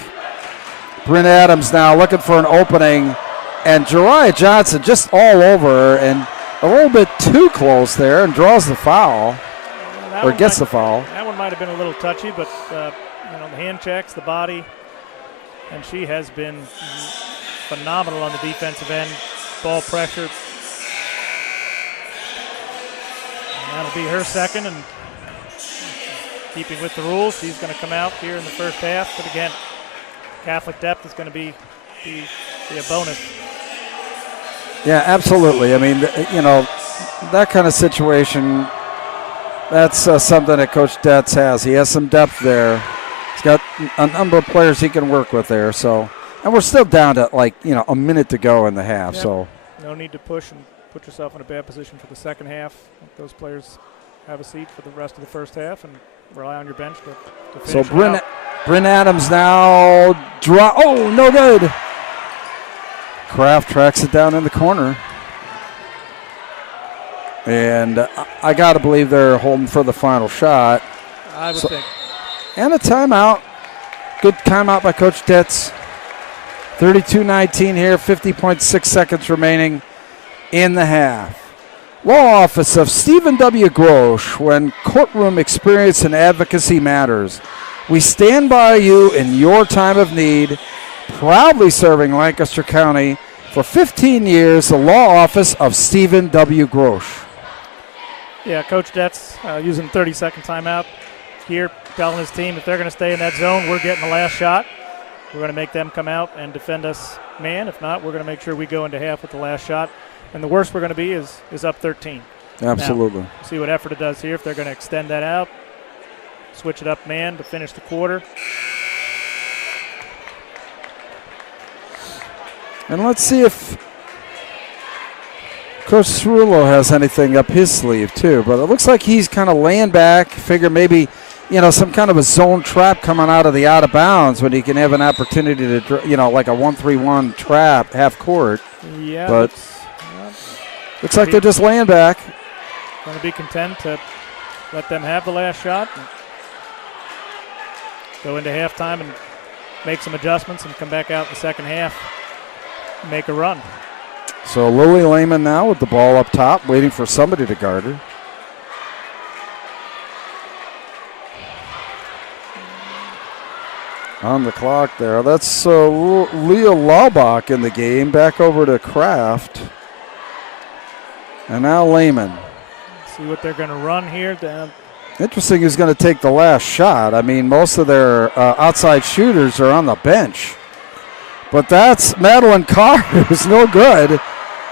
Bryn Adams now looking for an opening, and Jariah Johnson just all over and a little bit too close there and draws the foul, or gets the foul. That one might have been a little touchy, but the hand checks, the body, and she has been phenomenal on the defensive end, ball pressure. And that'll be her second, and keeping with the rules, she's going to come out here in the first half, but again, Catholic depth is going to be a bonus. Yeah, absolutely. I mean, that kind of situation, that's something that Coach Detz has. He has some depth there. He's got a number of players he can work with there. So, and we're still down to a minute to go in the half. Yep. So no need to push and put yourself in a bad position for the second half. Let those players have a seat for the rest of the first half and rely on your bench to finish. So Bryn Adams now no good. Kraft tracks it down in the corner. And I got to believe they're holding for the final shot. I would think. And a timeout. Good timeout by Coach Detz. 32-19 here, 50.6 seconds remaining in the half. Law Office of Stephen W. Grosh, when courtroom experience and advocacy matters. We stand by you in your time of need, proudly serving Lancaster County for 15 years, the Law Office of Stephen W. Grosh. Yeah, Coach Detz using 30-second timeout here, telling his team if they're going to stay in that zone, we're getting the last shot. We're going to make them come out and defend us man. If not, we're going to make sure we go into half with the last shot. And the worst we're going to be is up 13. Absolutely. Now, see what Ephrata does here if they're going to extend that out. Switch it up man to finish the quarter. And let's see if Coach Cerullo has anything up his sleeve too. But it looks like he's kind of laying back, figure maybe some kind of a zone trap coming out of the out of bounds when he can have an opportunity to, like a 1-3-1 trap half court. Yeah. But looks like they're just laying back. Going to be content to let them have the last shot. Go into halftime and make some adjustments and come back out in the second half, make a run. So Lily Lehman now with the ball up top, waiting for somebody to guard her. On the clock there. That's Leah Laubach in the game. Back over to Kraft. And now Lehman. See what they're going to run here. Interesting who's going to take the last shot. I mean, most of their outside shooters are on the bench. But that's Madeline Carr, who's no good.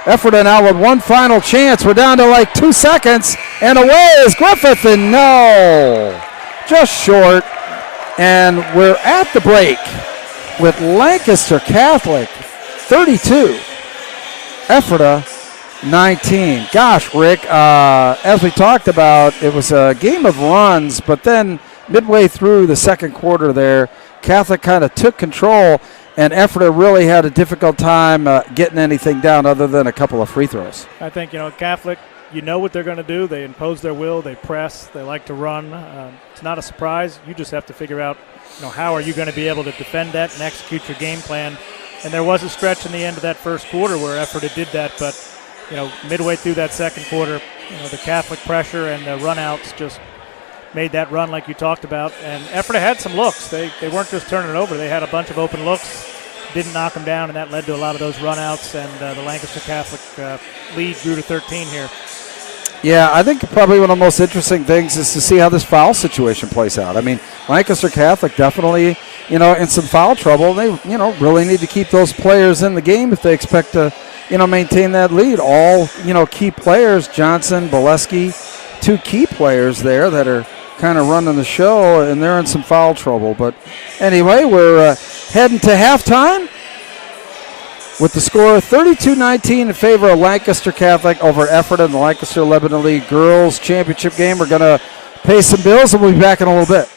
Ephrata now with one final chance. We're down to 2 seconds. And away is Griffith, and no. Just short. And we're at the break with Lancaster Catholic 32, Ephrata 19. Gosh, Rick, as we talked about, it was a game of runs, but then midway through the second quarter there, Catholic kind of took control, and Ephrata really had a difficult time getting anything down other than a couple of free throws. I think, Catholic, what they're going to do. They impose their will. They press. They like to run. It's not a surprise. You just have to figure out, how are you going to be able to defend that and execute your game plan. And there was a stretch in the end of that first quarter where Ephrata did that, but, midway through that second quarter, the Catholic pressure and the run-outs just made that run like you talked about. And Ephrata had some looks. They weren't just turning it over. They had a bunch of open looks. didn't knock them down, and that led to a lot of those runouts, and the Lancaster Catholic lead grew to 13 here. Yeah, I think probably one of the most interesting things is to see how this foul situation plays out. I mean, Lancaster Catholic definitely, in some foul trouble. They, really need to keep those players in the game if they expect to, maintain that lead. All, key players, Johnson, Bolesky, 2 key players there that are kind of running the show, and they're in some foul trouble. But anyway, we're heading to halftime with the score 32-19 in favor of Lancaster Catholic over Ephrata in the Lancaster Lebanon League Girls Championship game. We're going to pay some bills, and we'll be back in a little bit.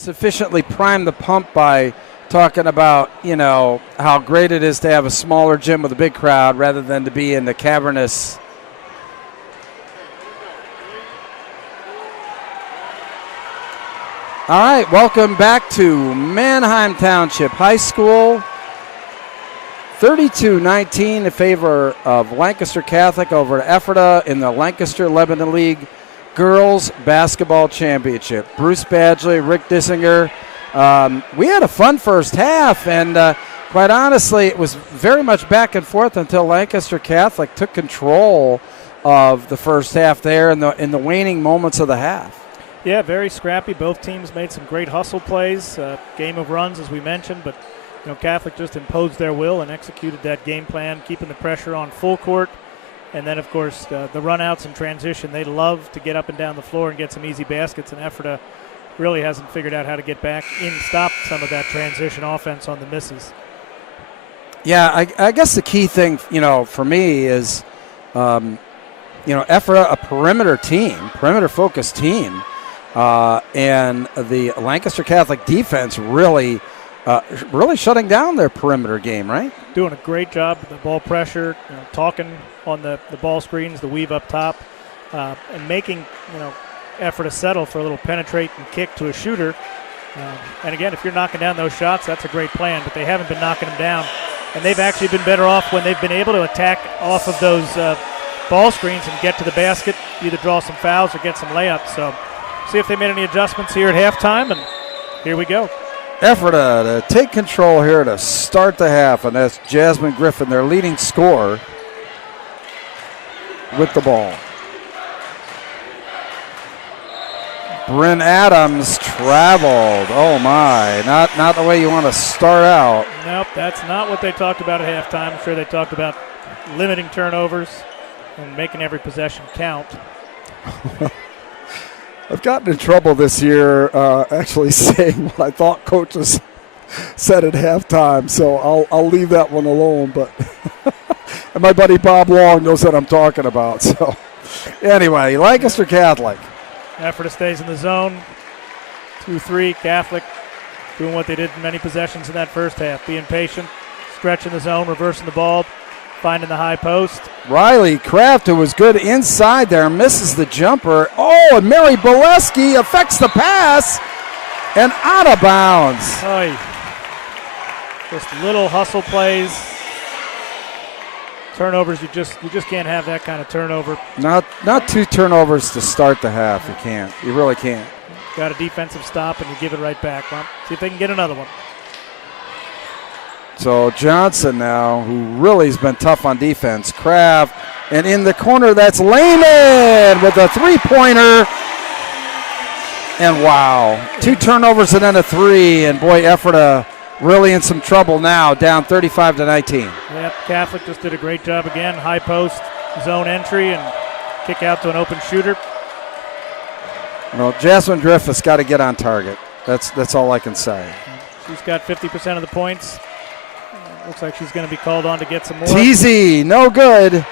sufficiently primed the pump by talking about, how great it is to have a smaller gym with a big crowd rather than to be in the cavernous. All right, welcome back to Manheim Township High School. 32-19 in favor of Lancaster Catholic over Ephrata in the Lancaster-Lebanon League Girls Basketball Championship. Bruce Badgley, Rick Dissinger. We had a fun first half, and quite honestly, it was very much back and forth until Lancaster Catholic took control of the first half there in the waning moments of the half. Yeah, very scrappy. Both teams made some great hustle plays, game of runs, as we mentioned, but Catholic just imposed their will and executed that game plan, keeping the pressure on full court. And then, of course, the runouts and transition. They love to get up and down the floor and get some easy baskets, and Ephrata really hasn't figured out how to get back in, stop some of that transition offense on the misses. Yeah, I guess the key thing, for me is, Ephrata, a perimeter-focused team, and the Lancaster Catholic defense really shutting down their perimeter game, right? Doing a great job with the ball pressure, talking on the ball screens, the weave up top, and making, Ephrata settle for a little penetrate and kick to a shooter. And again, if you're knocking down those shots, that's a great plan, but they haven't been knocking them down. And they've actually been better off when they've been able to attack off of those ball screens and get to the basket, either draw some fouls or get some layups. So see if they made any adjustments here at halftime, and here we go. Ephrata to take control here to start the half, and that's Jasmine Griffin, their leading scorer, with the ball. Bryn Adams traveled. Oh my, not the way you want to start out. Nope, that's not what they talked about at halftime. I'm sure they talked about limiting turnovers and making every possession count. I've gotten in trouble this year actually saying what I thought coaches said at halftime, so I'll leave that one alone. But and my buddy Bob Long knows what I'm talking about. So anyway, Lancaster Catholic. Ephrata stays in the zone. 2-3, Catholic doing what they did in many possessions in that first half, being patient, stretching the zone, reversing the ball, finding the high post. Riley Kraft, who was good inside there, misses the jumper. Oh, and Mary Boleski affects the pass and out of bounds. Oy. Just little hustle plays. Turnovers, you just can't have that kind of turnover. Not two turnovers to start the half. You can't. You really can't. Got a defensive stop, and you give it right back. Well, see if they can get another one. So Johnson now, who really has been tough on defense. Kraft, and in the corner, that's Lehman with a three-pointer. And wow, 2 turnovers and then a 3. And boy, Ephrata really in some trouble now, down 35-19. Yep, Catholic just did a great job again. High post, zone entry, and kick out to an open shooter. Well, Jasmine Griffith's got to get on target. That's all I can say. She's got 50% of the points. Looks like she's going to be called on to get some more. TZ, no good.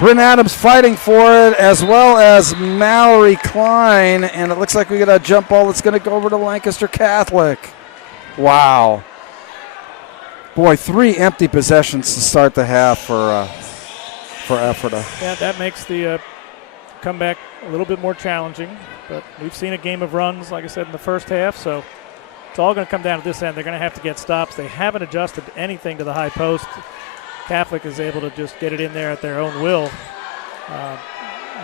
Bryn Adams fighting for it, as well as Mallory Klein. And it looks like we got a jump ball that's going to go over to Lancaster Catholic. Wow. Boy, 3 empty possessions to start the half for Ephrata. Yeah, that makes the comeback a little bit more challenging. But we've seen a game of runs, like I said, in the first half. So it's all going to come down to this end. They're going to have to get stops. They haven't adjusted anything to the high post. Catholic is able to just get it in there at their own will. And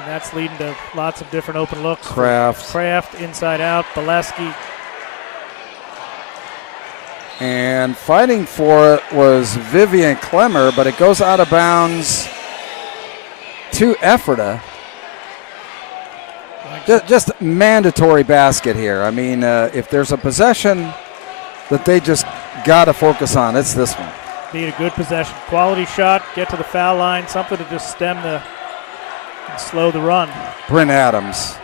that's leading to lots of different open looks. Kraft inside out, Boleski. And fighting for it was Vivian Klemmer, but it goes out of bounds to Ephrata. Just mandatory basket here. I mean, if there's a possession that they just got to focus on, it's this one. Need a good possession. Quality shot, get to the foul line, something to just stem and slow the run. Bryn Adams.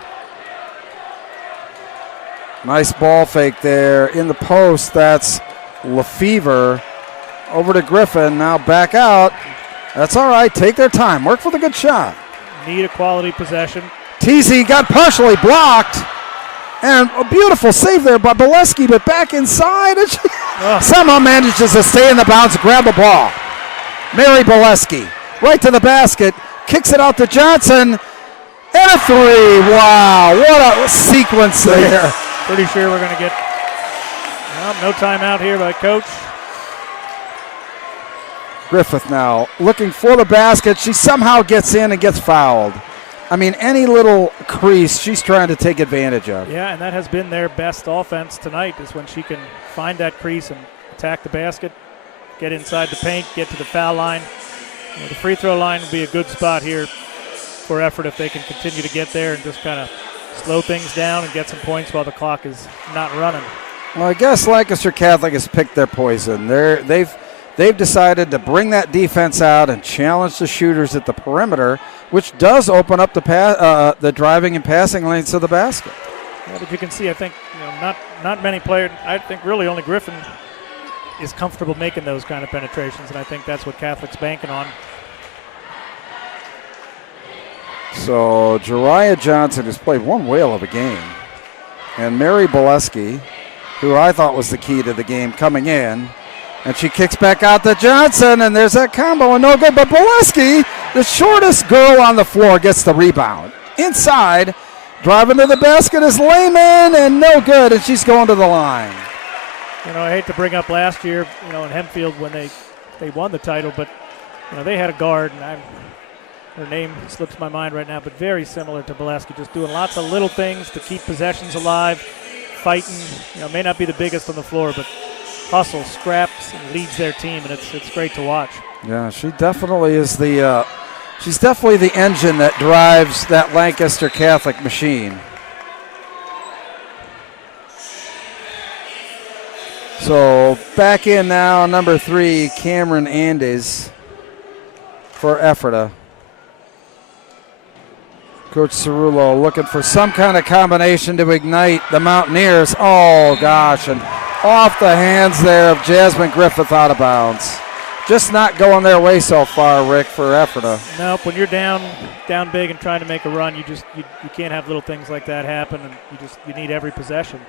Nice ball fake there. In the post, that's Lefevre. Over to Griffin, now back out. That's all right, take their time. Work for the good shot. Need a quality possession. TZ got partially blocked. And a beautiful save there by Bolesky, but back inside, and she somehow manages to stay in the bounds and grab the ball. Mary Bolesky, right to the basket, kicks it out to Johnson, and a three. Wow, what a sequence there. Pretty sure we're going to get no timeout here by Coach. Griffith now looking for the basket. She somehow gets in and gets fouled. I mean, any little crease she's trying to take advantage of. Yeah, and that has been their best offense tonight, is when she can find that crease and attack the basket, get inside the paint, get to the foul line. The free throw line would be a good spot here for effort if they can continue to get there and just kind of slow things down and get some points while the clock is not running. Well, I guess Lancaster Catholic has picked their poison. They've decided to bring that defense out and challenge the shooters at the perimeter, which does open up the driving and passing lanes to the basket. Yeah, but you can see, I think, not many players. I think really only Griffin is comfortable making those kind of penetrations, and I think that's what Catholic's banking on. So Jariah Johnson has played one whale of a game, and Mary Bolesky, who I thought was the key to the game, coming in. And she kicks back out to Johnson, and there's that combo, and no good. But Bolesky, the shortest girl on the floor, gets the rebound. Inside, driving to the basket is Lehman, and no good, and she's going to the line. I hate to bring up last year, in Hempfield when they won the title, but, they had a guard, and her name slips my mind right now, but very similar to Bolesky, just doing lots of little things to keep possessions alive, fighting, may not be the biggest on the floor, but hustle, scraps, and leads their team, and it's great to watch. Yeah, she definitely is she's definitely the engine that drives that Lancaster Catholic machine. So back in now, number 3, Cameron Andes for Ephrata. Coach Cerullo looking for some kind of combination to ignite the Mountaineers. Oh, gosh, and off the hands there of Jasmine Griffith out of bounds. Just not going their way so far, Rick, for Ephrata. Nope, when you're down big and trying to make a run, you can't have little things like that happen, and you need every possession.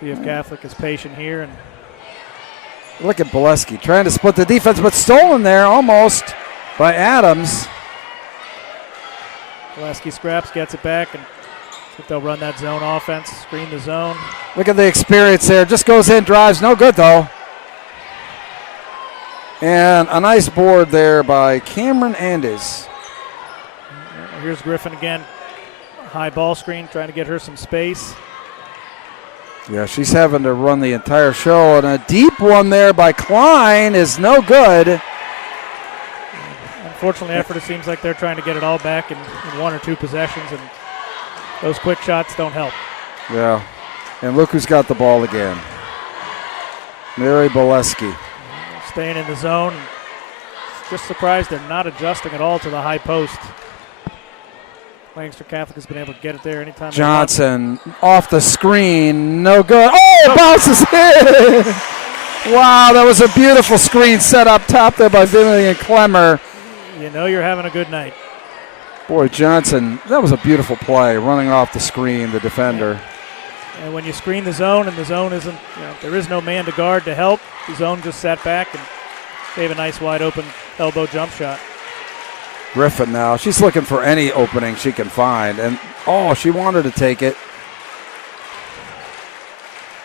See if Catholic is patient here. And look at Bolesky trying to split the defense, but stolen there almost by Adams. Bolesky scraps, gets it back, and they'll run that zone offense, screen the zone. Look at the experience there. Just goes in, drives. No good, though. And a nice board there by Cameron Andes. Here's Griffin again. High ball screen, trying to get her some space. Yeah, she's having to run the entire show. And a deep one there by Klein is no good. Unfortunately, Ephrata seems like they're trying to get it all back in one or two possessions, and those quick shots don't help. Yeah, and look who's got the ball again. Mary Bolesky. Staying in the zone. Just surprised they're not adjusting at all to the high post. Lancaster Catholic has been able to get it there anytime. Johnson off the screen, no good. Oh, bounces in. Wow, that was a beautiful screen set up top there by Vivian Clemmer. You know you're having a good night. Boy, Johnson, that was a beautiful play, running off the screen, the defender. And when you screen the zone and the zone isn't, there is no man to guard to help, the zone just sat back and gave a nice wide open elbow jump shot. Griffin now, she's looking for any opening she can find, and she wanted to take it.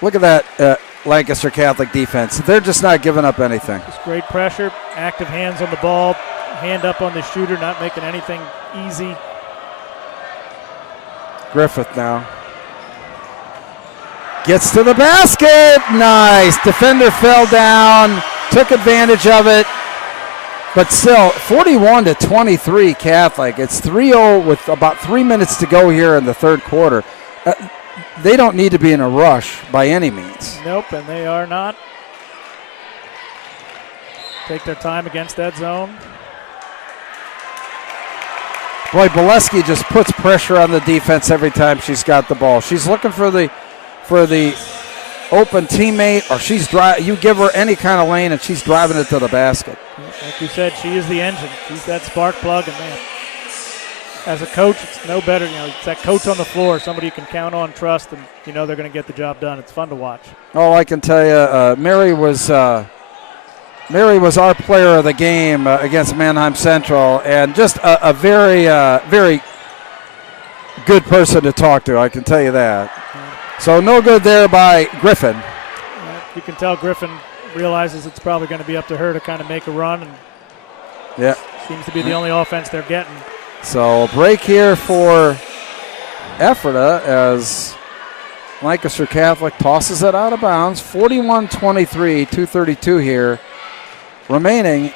Look at that Lancaster Catholic defense. They're just not giving up anything. Just great pressure, active hands on the ball, hand up on the shooter, not making anything easy. Griffith now gets to the basket. Nice. Defender fell down, took advantage of it. But still, 41-23 Catholic. It's 3-0 with about 3 minutes to go here in the third quarter. They don't need to be in a rush by any means. Nope, and they are not. Take their time against that zone. Boy, Bolesky just puts pressure on the defense every time she's got the ball. She's looking for the open teammate, or you give her any kind of lane and she's driving it to the basket. Like you said, she is the engine. She's that spark plug, and man, as a coach, it's no better. It's that coach on the floor, somebody you can count on, trust, and they're going to get the job done. It's fun to watch. Oh, I can tell you, Mary was our player of the game against Mannheim Central, and just a very, very good person to talk to. I can tell you that. So no good there by Griffin. You can tell Griffin realizes it's probably going to be up to her to kind of make a run, and seems to be the only offense they're getting. So break here for Ephrata as Lancaster Catholic tosses it out of bounds. 41-23, 2:32 here remaining.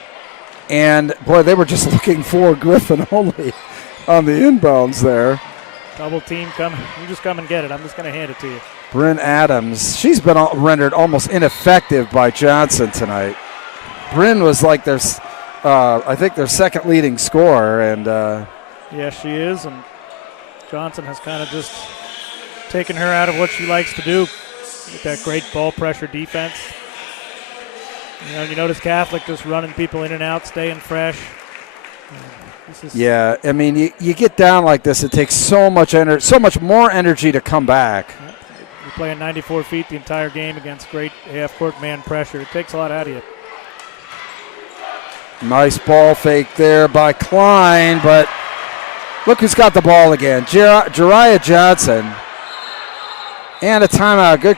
And, boy, they were just looking for Griffin only on the inbounds there. Double team, come. You just come and get it. I'm just going to hand it to you. Bryn Adams, she's been rendered almost ineffective by Johnson tonight. Bryn was like I think their second leading scorer. And yes, she is. And Johnson has kind of just taken her out of what she likes to do with that great ball pressure defense. You notice Catholic just running people in and out, staying fresh. Yeah, I mean, you get down like this, it takes so much more energy to come back. You're playing 94 feet the entire game against great half-court man pressure. It takes a lot out of you. Nice ball fake there by Klein, but look who's got the ball again. Jariah Johnson. And a timeout. Good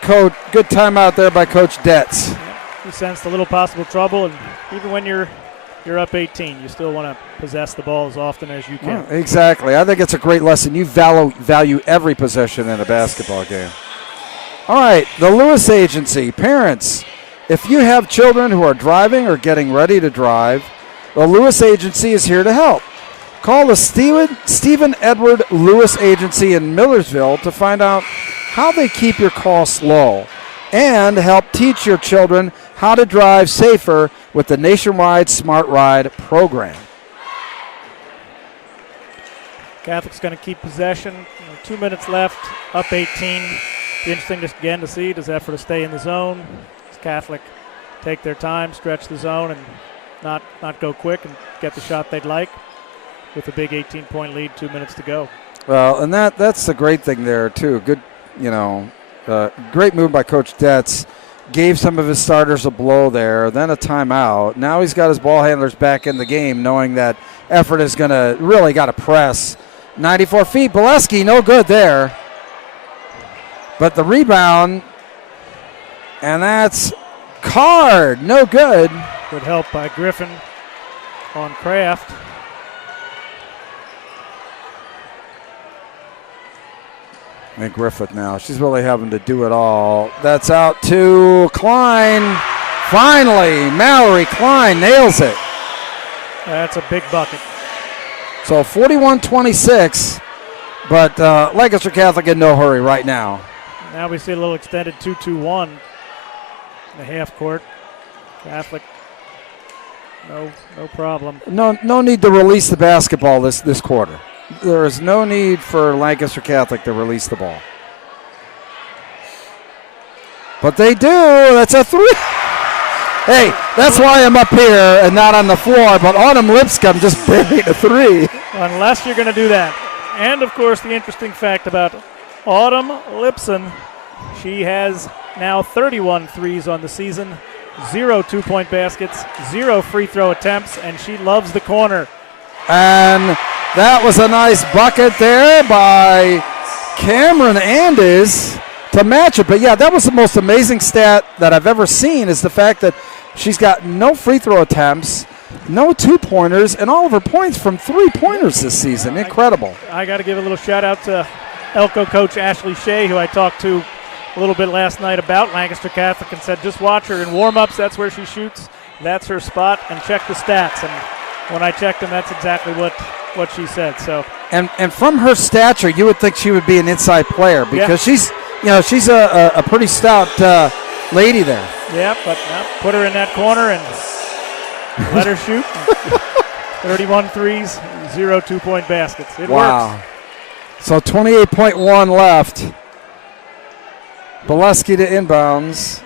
timeout there by Coach Detz. You sensed a little possible trouble, and even when you're up 18, you still want to possess the ball as often as you can. Yeah, exactly. I think it's a great lesson. You value every possession in a basketball game. All right, the Lewis Agency. Parents, if you have children who are driving or getting ready to drive, the Lewis Agency is here to help. Call the Stephen Edward Lewis Agency in Millersville to find out how they keep your costs low and help teach your children how to drive safer with the nationwide Smart Ride program. Catholic's going to keep possession. 2 minutes left, up 18. Be interesting to see, does Ephrata stay in the zone? Does Catholic take their time, stretch the zone, and not go quick and get the shot they'd like with a big 18-point lead, 2 minutes to go? Well, and that's the great thing there, too. Good, great move by Coach Detz. Gave some of his starters a blow there, then a timeout. Now he's got his ball handlers back in the game, knowing that Ephrata is going to really got to press. 94 feet, Bolesky, no good there. But the rebound, and that's Card, no good. Good help by Griffin on Kraft. And Griffith now. She's really having to do it all. That's out to Klein. Finally, Mallory Klein nails it. That's a big bucket. So 41-26, but Lancaster Catholic in no hurry right now. Now we see a little extended 2-2-1 in the half court. Catholic, no problem. No need to release the basketball this quarter. There is no need for Lancaster Catholic to release the ball. But they do. That's a three. Hey, that's why I'm up here and not on the floor, but Autumn Lipscomb just buried a three. Unless you're going to do that. And, of course, the interesting fact about Autumn Lipson, she has now 31 threes on the season, 0 two-point baskets, 0 free throw attempts, and she loves the corner. And that was a nice bucket there by Cameron Andes to match it. But, yeah, that was the most amazing stat that I've ever seen, is the fact that she's got no free throw attempts, no two-pointers, and all of her points from three-pointers this season. Incredible. I got to give a little shout-out to Elko coach Ashley Shea, who I talked to a little bit last night about Lancaster Catholic, and said just watch her in warm-ups. That's where she shoots. That's her spot, and check the stats. And when I checked them, that's exactly what she said. So and from her stature, you would think she would be an inside player because she's a pretty stout lady there. Yeah, but put her in that corner and let her shoot. 31 threes, 0 two-point baskets. It works. So 28.1 left. Bolesky to inbounds.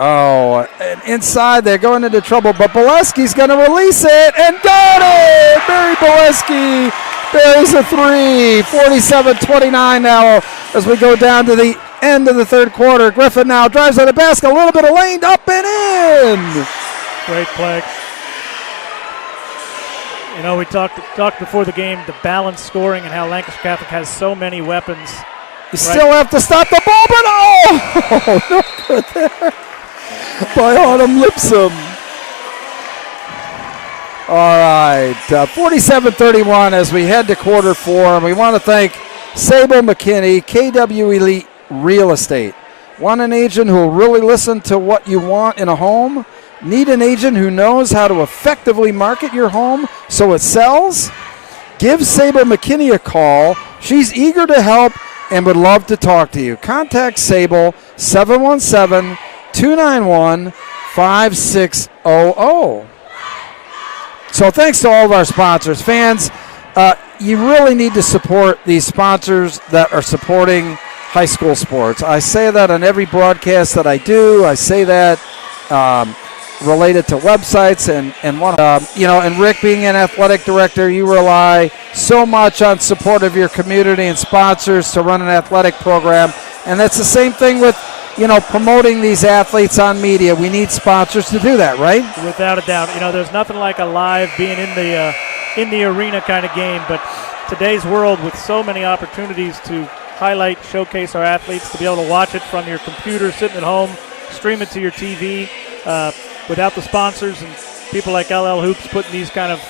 Oh, and inside they're going into trouble, but Bolesky's going to release it and got it! Mary Bolesky There's a three. 47-29 now as we go down to the end of the third quarter. Griffith now drives on the basket. A little bit of lane up and in. Great play. You know, we talked before the game, the balanced scoring and how Lancaster Catholic has so many weapons. You still have to stop the ball, but oh, no good there by Autumn Lipsum. All right, 47-31 as we head to quarter four. And we want to thank Sable McKinney, KW Elite Real Estate. Want an agent who will really listen to what you want in a home? Need an agent who knows how to effectively market your home so it sells? Give Sable McKinney a call. She's eager to help and would love to talk to you. Contact Sable 717-291-5600. So thanks to all of our sponsors. Fans, you really need to support these sponsors that are supporting high school sports. I say that on every broadcast that I do. I say that related to websites and and Rick, being an athletic director, you rely so much on support of your community and sponsors to run an athletic program, and that's the same thing with promoting these athletes on media. We need sponsors to do that, right? Without a doubt. There's nothing like a live being in the arena kind of game, but today's world with so many opportunities to highlight, showcase our athletes, to be able to watch it from your computer, sitting at home, stream it to your TV. Without the sponsors and people like LL Hoops putting these kind of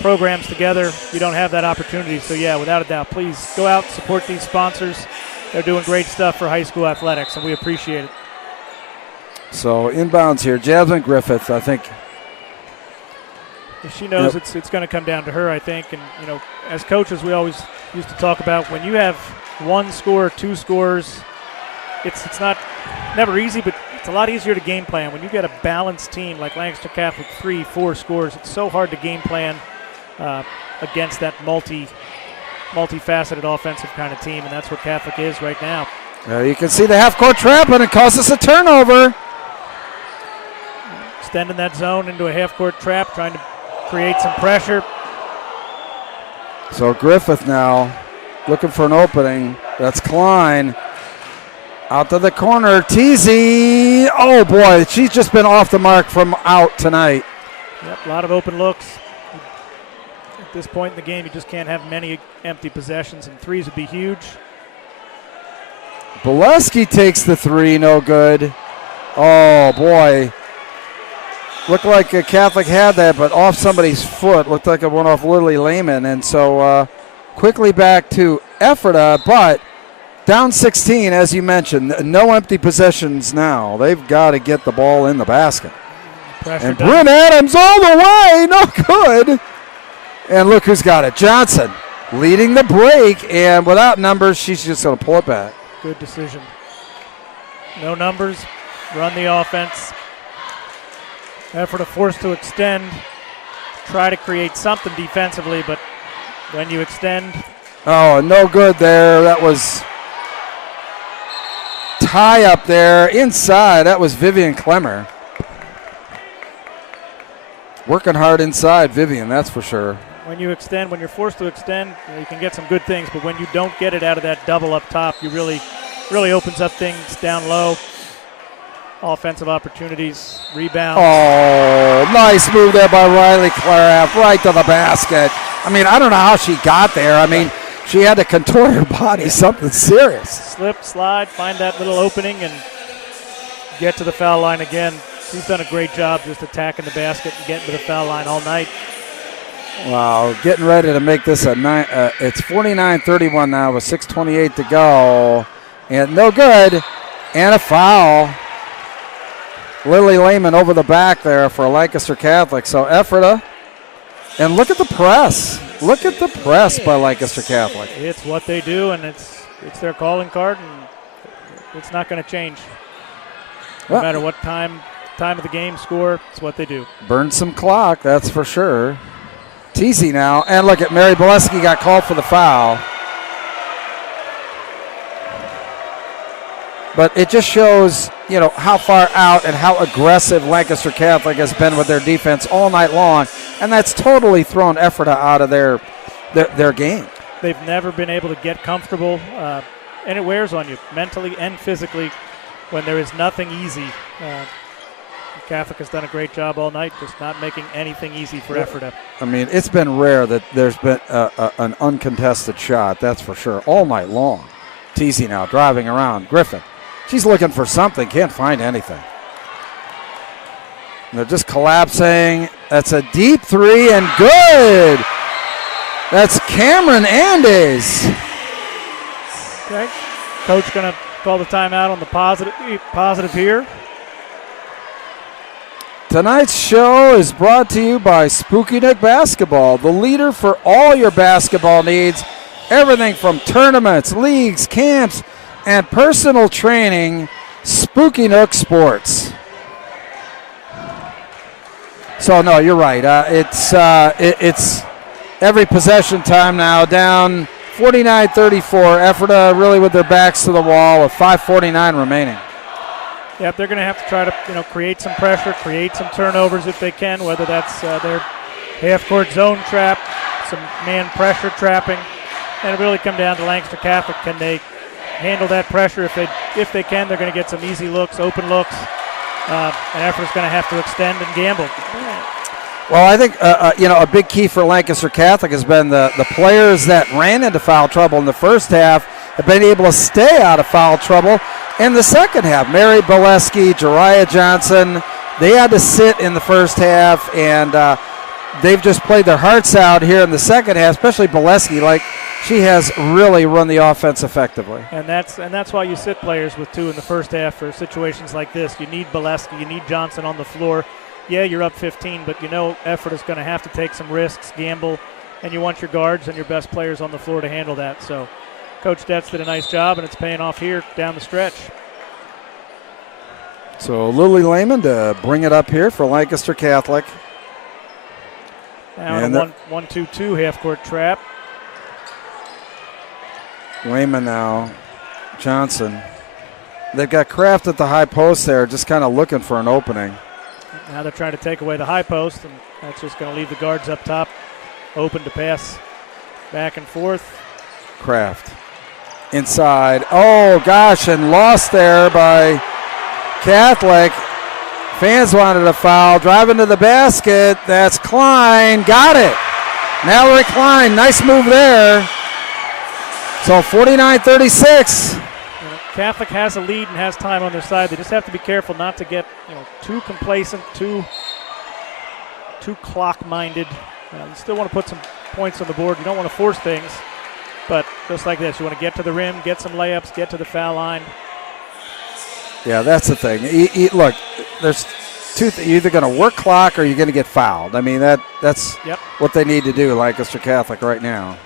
programs together, you don't have that opportunity. So, yeah, without a doubt, please go out and support these sponsors. They're doing great stuff for high school athletics, and we appreciate it. So, inbounds here, Jasmine Griffith, I think. She knows it's going to come down to her, I think. And, as coaches, we always used to talk about when you have one scorer, two scorers, it's never easy, but it's a lot easier to game plan. When you get a balanced team like Lancaster Catholic, 3-4 scores, it's so hard to game plan against that multifaceted offensive kind of team, and that's what Catholic is right now. You can see the half-court trap, and it causes a turnover. Extending that zone into a half-court trap, trying to create some pressure. So Griffith now looking for an opening. That's Klein. Out to the corner, Teasy. Oh, boy, she's just been off the mark from out tonight. Yep, a lot of open looks. At this point in the game, you just can't have many empty possessions, and threes would be huge. Bolesky takes the three, no good. Oh, boy. Looked like a Catholic had that, but off somebody's foot. Looked like it went off Lily Lehman. And so quickly back to Ephrata, but down 16, as you mentioned. No empty possessions now. They've got to get the ball in the basket. Pressure and Bryn Adams all the way, no good. And look who's got it. Johnson leading the break, and without numbers, she's just going to pull it back. Good decision. No numbers, run the offense. Ephrata forced to extend, try to create something defensively, but when you extend. Oh, no good there. That was tie up there inside. That was Vivian Clemmer. Working hard inside, Vivian, that's for sure. When you extend, when you're forced to extend, you can get some good things, but when you don't get it out of that double up top, you really opens up things down low. Offensive opportunities, rebounds. Oh, nice move there by Riley Claraff, right to the basket. I mean, I don't know how she got there. I mean, she had to contort her body, something serious. Slip, slide, find that little opening, and get to the foul line again. She's done a great job just attacking the basket and getting to the foul line all night. Wow, getting ready to make this it's 49-31 now with 6:28 to go. And no good. And a foul. Lily Lehman over the back there for Lancaster Catholic. So Ephrata. And look at the press. Look at the press by Lancaster Catholic. It's what they do, and it's their calling card, and it's not going to change. No matter what time of the game, score, it's what they do. Burn some clock, that's for sure. Teasy now, and look at Mary Bolesky got called for the foul. But it just shows, how far out and how aggressive Lancaster Catholic has been with their defense all night long. And that's totally thrown Ephrata out of their their game. They've never been able to get comfortable, and it wears on you mentally and physically when there is nothing easy. Catholic has done a great job all night, just not making anything easy for Ephrata. I mean, it's been rare that there's been an uncontested shot, that's for sure, all night long. Teasy now driving around. Griffin, she's looking for something, can't find anything. And they're just collapsing. That's a deep three and good. That's Cameron Andes. Okay. Coach going to call the timeout on the positive here. Tonight's show is brought to you by Spooky Nook Basketball, the leader for all your basketball needs. Everything from tournaments, leagues, camps, and personal training. Spooky Nook Sports. So, no, you're right. It's every possession time now, down 49-34. Ephrata really with their backs to the wall with 5:49 remaining. Yep, they're going to have to try to create some pressure, create some turnovers if they can, whether that's their half-court zone trap, some man pressure trapping, and it really come down to Lancaster Catholic. Can they handle that pressure? If they can, they're going to get some easy looks, open looks, and Ephrata's going to have to extend and gamble. Well, I think a big key for Lancaster Catholic has been the players that ran into foul trouble in the first half have been able to stay out of foul trouble in the second half. Mary Boleski, Jariah Johnson, they had to sit in the first half, and they've just played their hearts out here in the second half, especially Boleski. Like, she has really run the offense effectively. And that's why you sit players with two in the first half for situations like this. You need Boleski, you need Johnson on the floor. Yeah, you're up 15, but you know Ephrata is going to have to take some risks, gamble, and you want your guards and your best players on the floor to handle that. So Coach Detz did a nice job, and it's paying off here down the stretch. So Lily Lehman to bring it up here for Lancaster Catholic. Now in a 1-2-2 half-court trap. Lehman now. Johnson. They've got Kraft at the high post there, just kind of looking for an opening. Now they're trying to take away the high post, and that's just going to leave the guards up top open to pass back and forth. Kraft inside. Oh, gosh, and lost there by Catholic. Fans wanted a foul. Driving to the basket. That's Klein. Got it. Mallory Klein. Nice move there. So 49-36. Catholic has a lead and has time on their side. They just have to be careful not to get too complacent, too clock-minded. You still want to put some points on the board. You don't want to force things, but just like this, you want to get to the rim, get some layups, get to the foul line. Yeah, that's the thing. Look, there's two things. You're either going to work clock or you're going to get fouled. I mean, that's what they need to do, Lancaster Catholic, right now.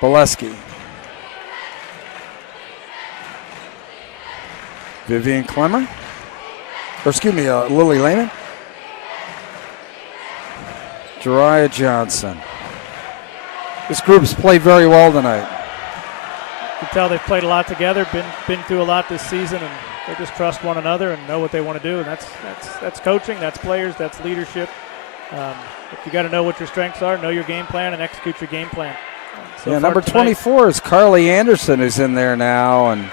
Boleski. Vivian Clemmer. Or excuse me, Lily Lehman. Jariah Johnson. This group's played very well tonight. You can tell they've played a lot together, been through a lot this season, and they just trust one another and know what they want to do. And that's coaching, that's players, that's leadership. You got to know what your strengths are, know your game plan, and execute your game plan. So number 24 is Carly Anderson, who's in there now, and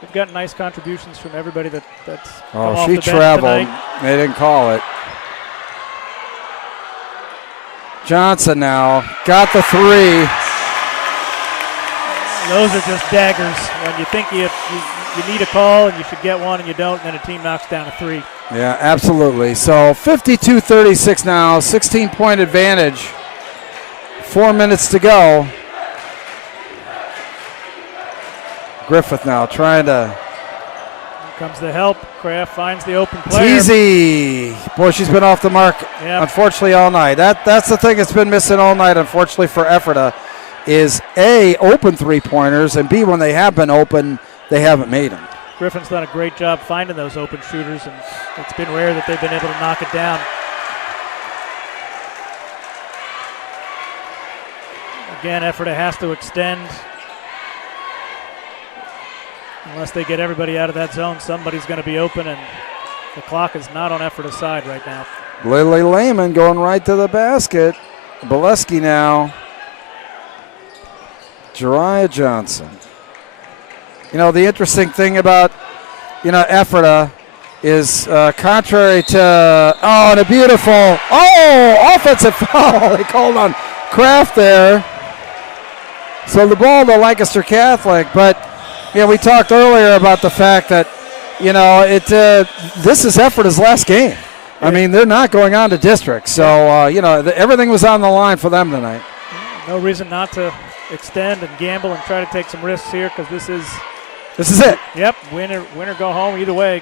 they've got nice contributions from everybody that's come oh, off she the bench traveled. Tonight. They didn't call it. Johnson now got the three. Those are just daggers. When you think you need a call and you should get one and you don't, and then a team knocks down a three. Yeah, absolutely. So 52-36 now, 16-point advantage. 4 minutes to go. Griffith now trying to. Here comes the help. Kraft finds the open player. Teasy. Boy, she's been off the mark, unfortunately, all night. That's the thing that's been missing all night, unfortunately, for Ephrata, is A, open three-pointers, and B, when they have been open, they haven't made them. Griffin's done a great job finding those open shooters, and it's been rare that they've been able to knock it down. Again, Ephrata has to extend. Unless they get everybody out of that zone, somebody's going to be open, and the clock is not on Ephrata's side right now. Lily Lehman going right to the basket. Bolesky now. Jariah Johnson. You know, the interesting thing about, Ephrata is contrary to, and a beautiful, offensive foul. They called on Kraft there. So the ball to Lancaster Catholic. But, we talked earlier about the fact that, this is Ephrata's last game. I mean, they're not going on to district. So, everything was on the line for them tonight. No reason not to extend and gamble and try to take some risks here because this is it. Yep, win or go home either way.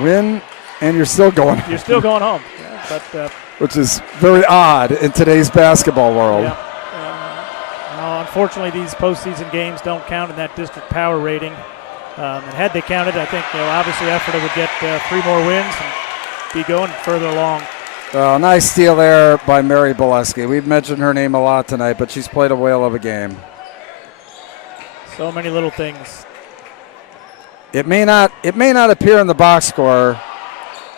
Win, and you're still going. You're still going home. Yeah, but which is very odd in today's basketball world. Yeah. Unfortunately, these postseason games don't count in that district power rating. And had they counted, I think obviously Ephrata would get 3 more wins and be going further along. Nice steal there by Mary Bolesky. We've mentioned her name a lot tonight, but she's played a whale of a game. So many little things. It may not appear in the box score.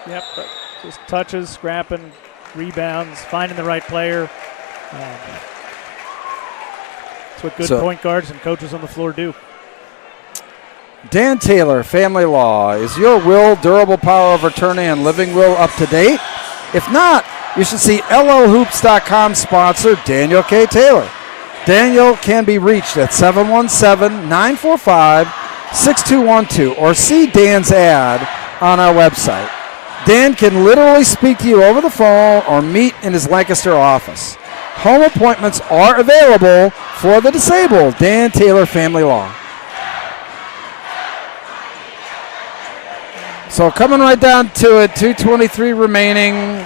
Yep, but just touches, scrapping, rebounds, finding the right player. That's what good point guards and coaches on the floor do. Dan Taylor, Family Law. Is your will, durable power of attorney, and living will up to date? If not, you should see LLHoops.com sponsor Daniel K. Taylor. Daniel can be reached at 717-945-6212 or see Dan's ad on our website. Dan can literally speak to you over the phone or meet in his Lancaster office. Home appointments are available for the disabled. Dan Taylor, Family Law. So coming right down to it, 2:23 remaining.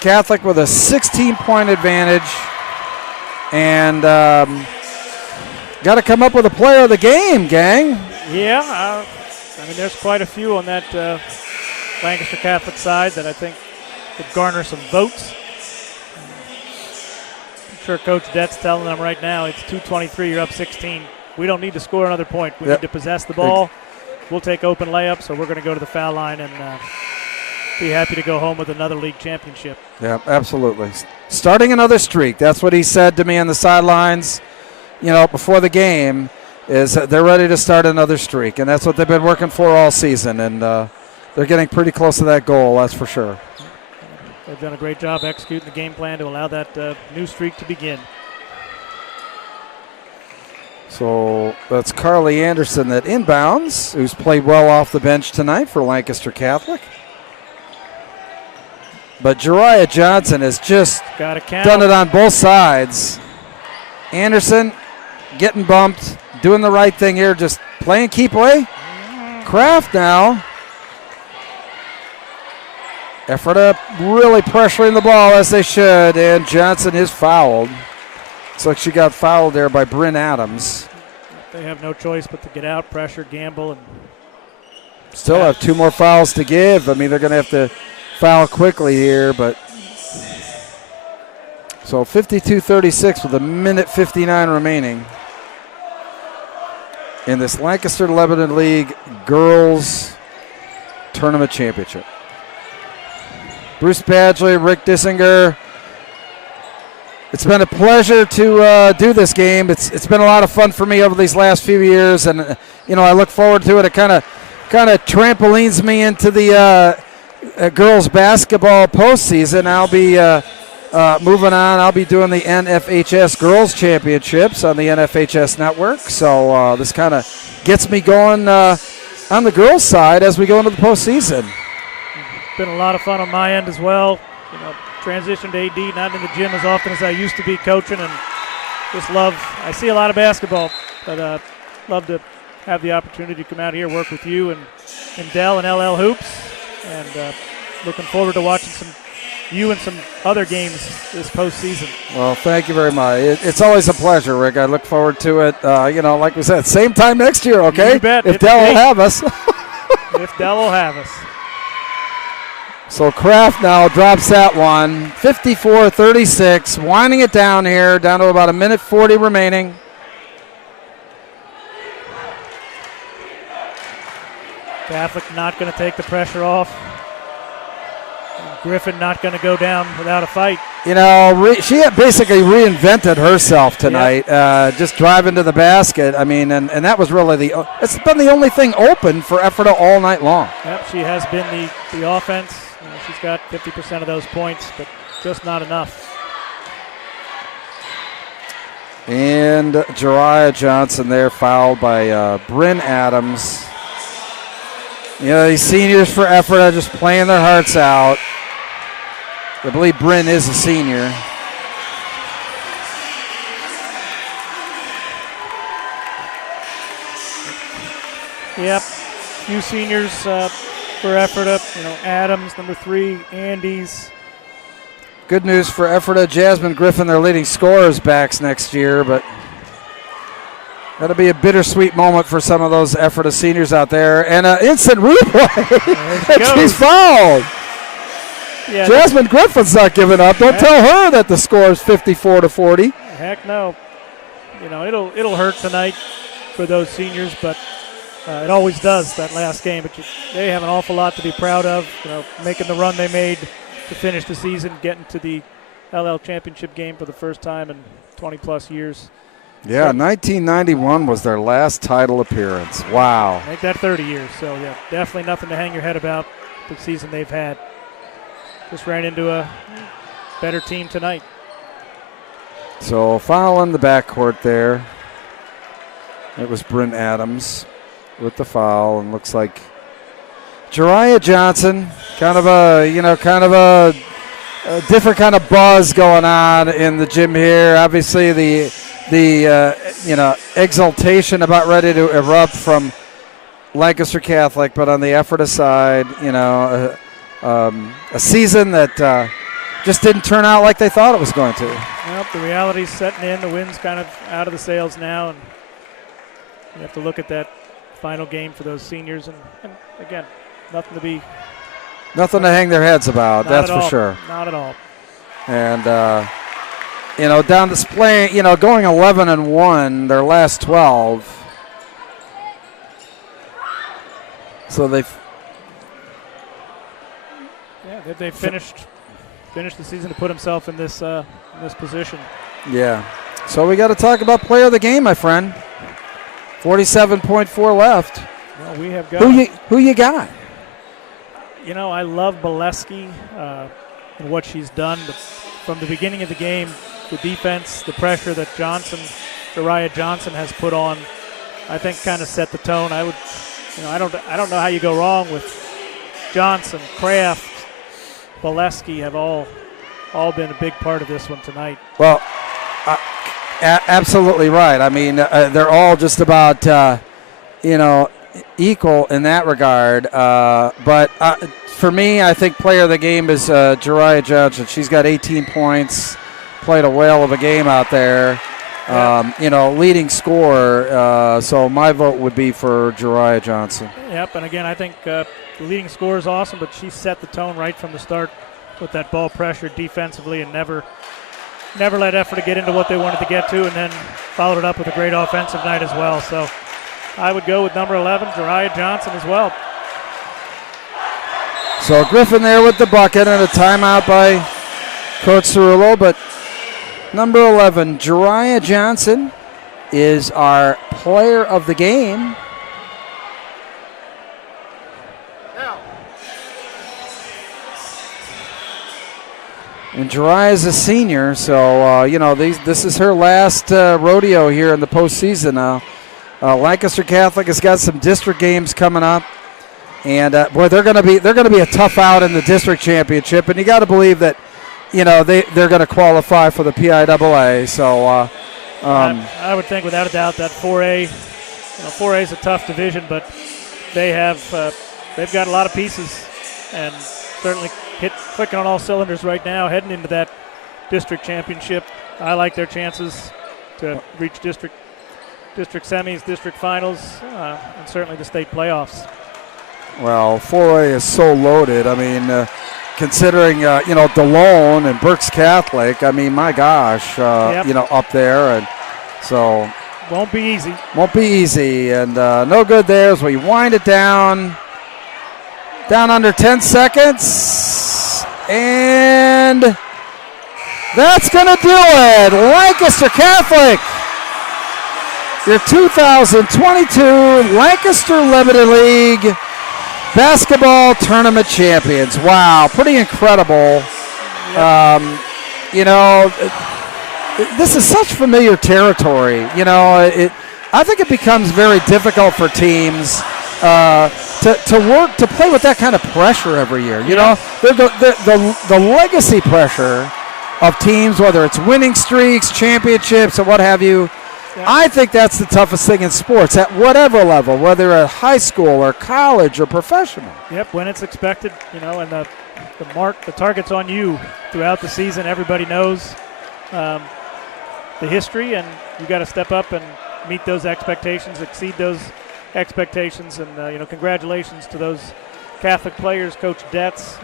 Catholic with a 16-point advantage. And got to come up with a player of the game, gang. Yeah, there's quite a few on that Lancaster Catholic side that I think could garner some votes. I'm sure Coach Dett's telling them right now, it's 2:23, you're up 16. We don't need to score another point. We need to possess the ball. We'll take open layups, so we're going to go to the foul line and be happy to go home with another league championship. Yeah, absolutely. Starting another streak. That's what he said to me on the sidelines, before the game, is they're ready to start another streak. And that's what they've been working for all season. And they're getting pretty close to that goal, that's for sure. They've done a great job executing the game plan to allow that new streak to begin. So that's Carly Anderson that inbounds, who's played well off the bench tonight for Lancaster Catholic. But Jariah Johnson has just done it on both sides. Anderson getting bumped, doing the right thing here, just playing keep away. Kraft now. Ephrata really pressuring the ball as they should, and Johnson is fouled. Looks like she got fouled there by Bryn Adams. They have no choice but to get out, pressure, gamble, and still have 2 more fouls to give. I mean, they're going to have to foul quickly here, but so 52-36 with 1:59 remaining in this Lancaster Lebanon League Girls Tournament Championship. Bruce Badgley, Rick Dissinger. It's been a pleasure to do this game. It's been a lot of fun for me over these last few years, and I look forward to it. It kind of trampolines me into the girls basketball postseason. I'll be moving on. I'll be doing the NFHS Girls Championships on the NFHS Network. So this kind of gets me going on the girls' side as we go into the postseason. Been a lot of fun on my end as well. Transitioned to AD, not in the gym as often as I used to be coaching, and just I see a lot of basketball, but love to have the opportunity to come out here, work with you and Dell and LL Hoops, and looking forward to watching you and some other games this postseason. Well, thank you very much. It's always a pleasure, Rick. I look forward to it. Like we said, same time next year, okay? You bet. If Dell will have us. If Dell will have us. So Kraft now drops that one, 54-36, winding it down here, down to about 1:40 remaining. Catholic not going to take the pressure off. Griffin not going to go down without a fight. You know, she had basically reinvented herself tonight, just driving to the basket. I mean, and that was really it's been the only thing open for Ephrata all night long. Yep, she has been the offense. She's got 50% of those points, but just not enough. And Jariah Johnson there, fouled by Bryn Adams. You know, these seniors for Ephrata just playing their hearts out. I believe Bryn is a senior. Yep, few seniors for Ephrata. You know, Adams, number 3, Andes. Good news for Ephrata. Jasmine Griffin, their leading scorer, is back next year, but that'll be a bittersweet moment for some of those Ephrata seniors out there. And instant replay. And she's fouled. Yeah, Jasmine Griffin's not giving up. Don't tell her that the score is 54-40. Heck no. You know, it'll hurt tonight for those seniors, but it always does that last game. But they have an awful lot to be proud of. You know, making the run they made to finish the season, getting to the LL championship game for the first time in 20-plus years. Yeah, 1991 was their last title appearance. Wow. Make that 30 years. So, yeah, definitely nothing to hang your head about the season they've had. Just ran into a better team tonight. So, foul in the backcourt there. It was Bryn Adams with the foul, and looks like Jariah Johnson, kind of a different kind of buzz going on in the gym here. Obviously, the exultation about ready to erupt from Lancaster Catholic, but on the Ephrata side, a season that just didn't turn out like they thought it was going to. Well, the reality's setting in. The wind's kind of out of the sails now, and you have to look at that final game for those seniors. And again, nothing to hang their heads about. That's for sure. Not at all. And down displaying, going 11-1, their last 12. So they finished the season to put himself in this position. Yeah. So we got to talk about player of the game, my friend. 47.4 left. Well, we have got who you got? I love Bolesky and what she's done. But from the beginning of the game, the defense, the pressure that Jariah Johnson has put on, I think kind of set the tone. I don't know how you go wrong with Johnson, Kraft, Bolesky have all been a big part of this one tonight. Well, absolutely right. I mean, they're all just about, equal in that regard. But for me, I think player of the game is Jariah Johnson. She's got 18 points, played a whale of a game out there. Leading scorer. So my vote would be for Jariah Johnson. Yep, and again, I think the leading scorer is awesome, but she set the tone right from the start with that ball pressure defensively and never let Ephrata get into what they wanted to get to, and then followed it up with a great offensive night as well. So I would go with number 11, Jariah Johnson as well. So Griffin there with the bucket and a timeout by Coach Cerullo, but number 11, Jariah Johnson, is our player of the game. And Jariah is a senior, so, this is her last rodeo here in the postseason now. Lancaster Catholic has got some district games coming up. And, they're going to be a tough out in the district championship. And you got to believe that, they're going to qualify for the PIAA. So I would think without a doubt that 4A, 4A is a tough division, but they've got a lot of pieces and certainly clicking on all cylinders right now, heading into that district championship. I like their chances to reach district semis, district finals, and certainly the state playoffs. Well, 4A is so loaded. I mean, considering, DeLone and Berks Catholic, I mean, my gosh, up there. And so won't be easy. And no good there as we wind it down under 10 seconds. And that's going to do it. Lancaster Catholic, your 2022 Lancaster Limited League basketball tournament champions. Wow, pretty incredible. Yep. This is such familiar territory. I think it becomes very difficult for teams to play with that kind of pressure every year. The legacy pressure of teams, whether it's winning streaks, championships, or what have you. Yeah. I think that's the toughest thing in sports at whatever level, whether at high school or college or professional. Yep, when it's expected, and the target's on you throughout the season. Everybody knows the history, and you got to step up and meet those expectations, exceed those expectations, and congratulations to those Catholic players, Coach Detz,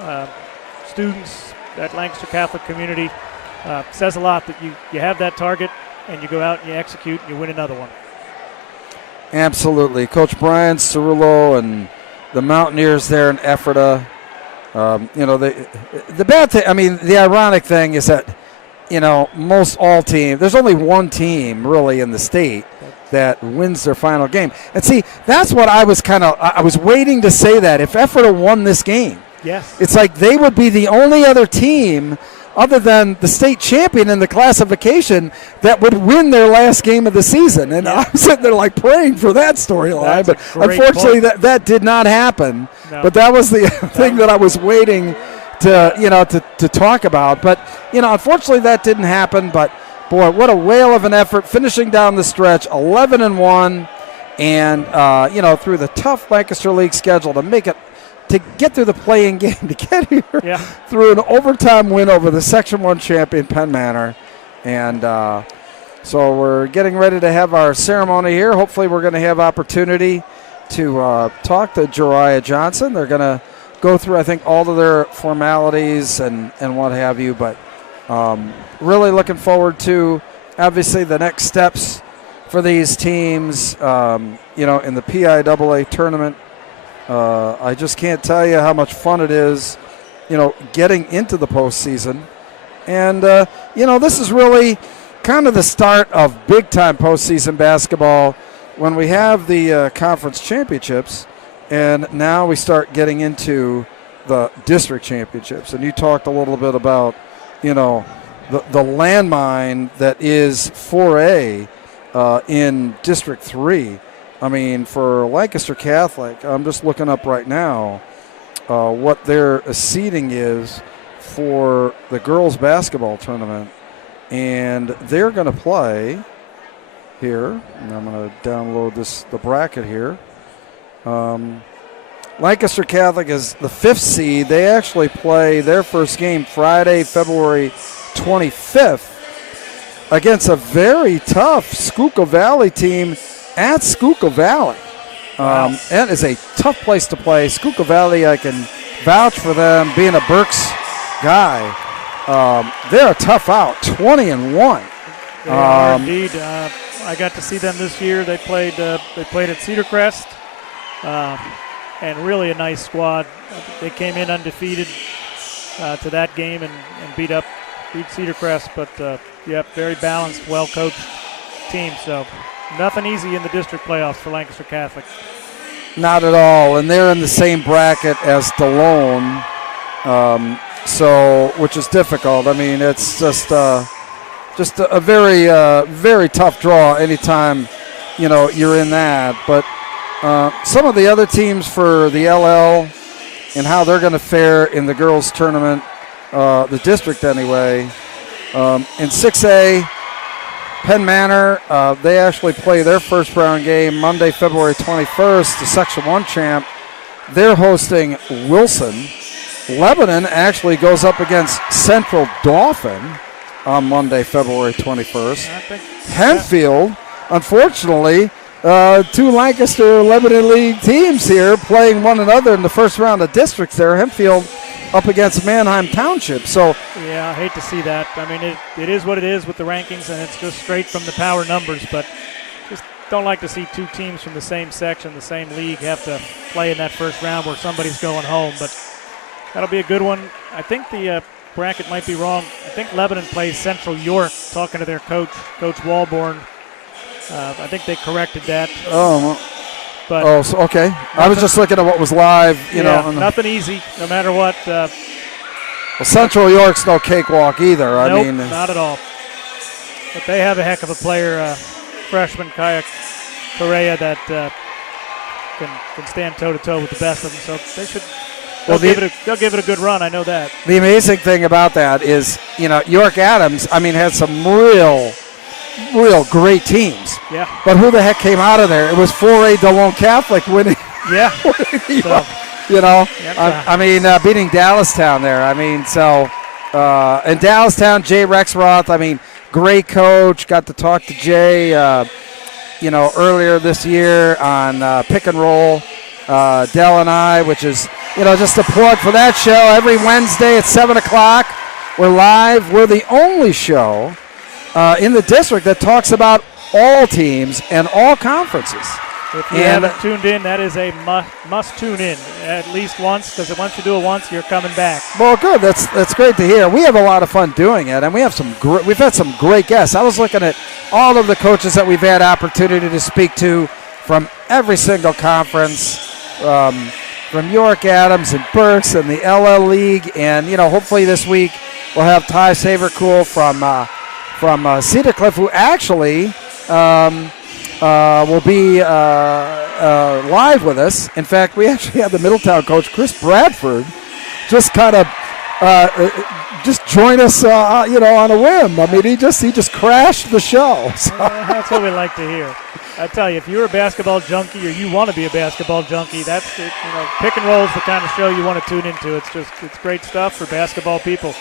students, that Lancaster Catholic community. Says a lot that you have that target and you go out and you execute and you win another one. Absolutely. Coach Brian Cerullo and the Mountaineers there in Ephrata. The bad thing, the ironic thing is that, most all teams, there's only one team really in the state that wins their final game. And see, that's what I was waiting to say that. If Ephrata won this game, yes, it's like they would be the only other team other than the state champion in the classification that would win their last game of the season. And I'm sitting there like praying for that storyline. But unfortunately that did not happen. No. But that was the thing that I was waiting to talk about. But, unfortunately that didn't happen. But, boy, what a whale of an effort finishing down the stretch, 11-1. And, through the tough Lancaster League schedule to get through the play-in game, to get here through an overtime win over the Section 1 champion Penn Manor. And so we're getting ready to have our ceremony here. Hopefully we're going to have opportunity to talk to Jariah Johnson. They're going to go through, I think, all of their formalities and what have you. But really looking forward to, obviously, the next steps for these teams, in the PIAA tournament. I just can't tell you how much fun it is, getting into the postseason. And, this is really kind of the start of big-time postseason basketball when we have the conference championships, and now we start getting into the district championships. And you talked a little bit about, the landmine that is 4A in District 3. For Lancaster Catholic, I'm just looking up right now what their seeding is for the girls' basketball tournament. And they're going to play here. And I'm going to download the bracket here. Lancaster Catholic is the 5th seed. They actually play their first game Friday, February 25th against a very tough Schuylkill Valley team at Schuylkill Valley. Wow. That is a tough place to play. Schuylkill Valley, I can vouch for them, being a Berks guy. They're a tough out, 20-1. They are indeed. I got to see them this year. They played at Cedar Crest, and really a nice squad. They came in undefeated to that game and beat Cedar Crest. But very balanced, well-coached team. So nothing easy in the district playoffs for Lancaster Catholic. Not at all, and they're in the same bracket as DeLone, which is difficult. It's just a very, very tough draw anytime, you're in that. But some of the other teams for the LL and how they're going to fare in the girls' tournament, the district anyway, in 6A, Penn Manor, they actually play their first round game Monday, February 21st, the Section 1 champ. They're hosting Wilson. Lebanon actually goes up against Central Dauphin on Monday, February 21st. Hempfield, unfortunately, two Lancaster Lebanon League teams here playing one another in the first round of districts there. Hempfield up against Manheim Township. So yeah, I hate to see that. It is what it is with the rankings, and it's just straight from the power numbers. But just don't like to see two teams from the same section, the same league, have to play in that first round where somebody's going home. But That'll be a good one. I think the bracket might be wrong. I think Lebanon plays Central York, talking to their coach, Coach Walborn. I think they corrected that. Oh, but so, okay. I was just looking at what was live. You know, nothing easy, no matter what. Well, Central York's no cakewalk either. Nope, I mean, not at all. But they have a heck of a player, freshman Kaya Correa, that can stand toe-to-toe with the best of them. So they should. They'll give it a good run. I know that. The amazing thing about that is, York Adams, had some real great teams. Yeah. But who the heck came out of there? It was 4A DeLone Catholic winning. Yeah. Beating Dallastown there. And Dallastown, Jay Rexroth, great coach. Got to talk to Jay, earlier this year on pick and roll. Dell and I, which is, just a plug for that show. Every Wednesday at 7 o'clock, we're live. We're the only show in the district that talks about all teams and all conferences. If you haven't tuned in, that is a must tune in at least once, because once you do it once, you're coming back. Well, good. That's great to hear. We have a lot of fun doing it, and we've had some great guests. I was looking at all of the coaches that we've had opportunity to speak to from every single conference, from York Adams and Berks and the LL League, and hopefully this week we'll have Ty Savercool from Cedar Cliff, who actually will be live with us. In fact, we actually have the Middletown coach, Chris Bradford, just kind of just join us, on a whim. He just crashed the show. So. That's what we like to hear. I tell you, if you're a basketball junkie or you want to be a basketball junkie, that's it. Pick and roll is the kind of show you want to tune into. It's great stuff for basketball people.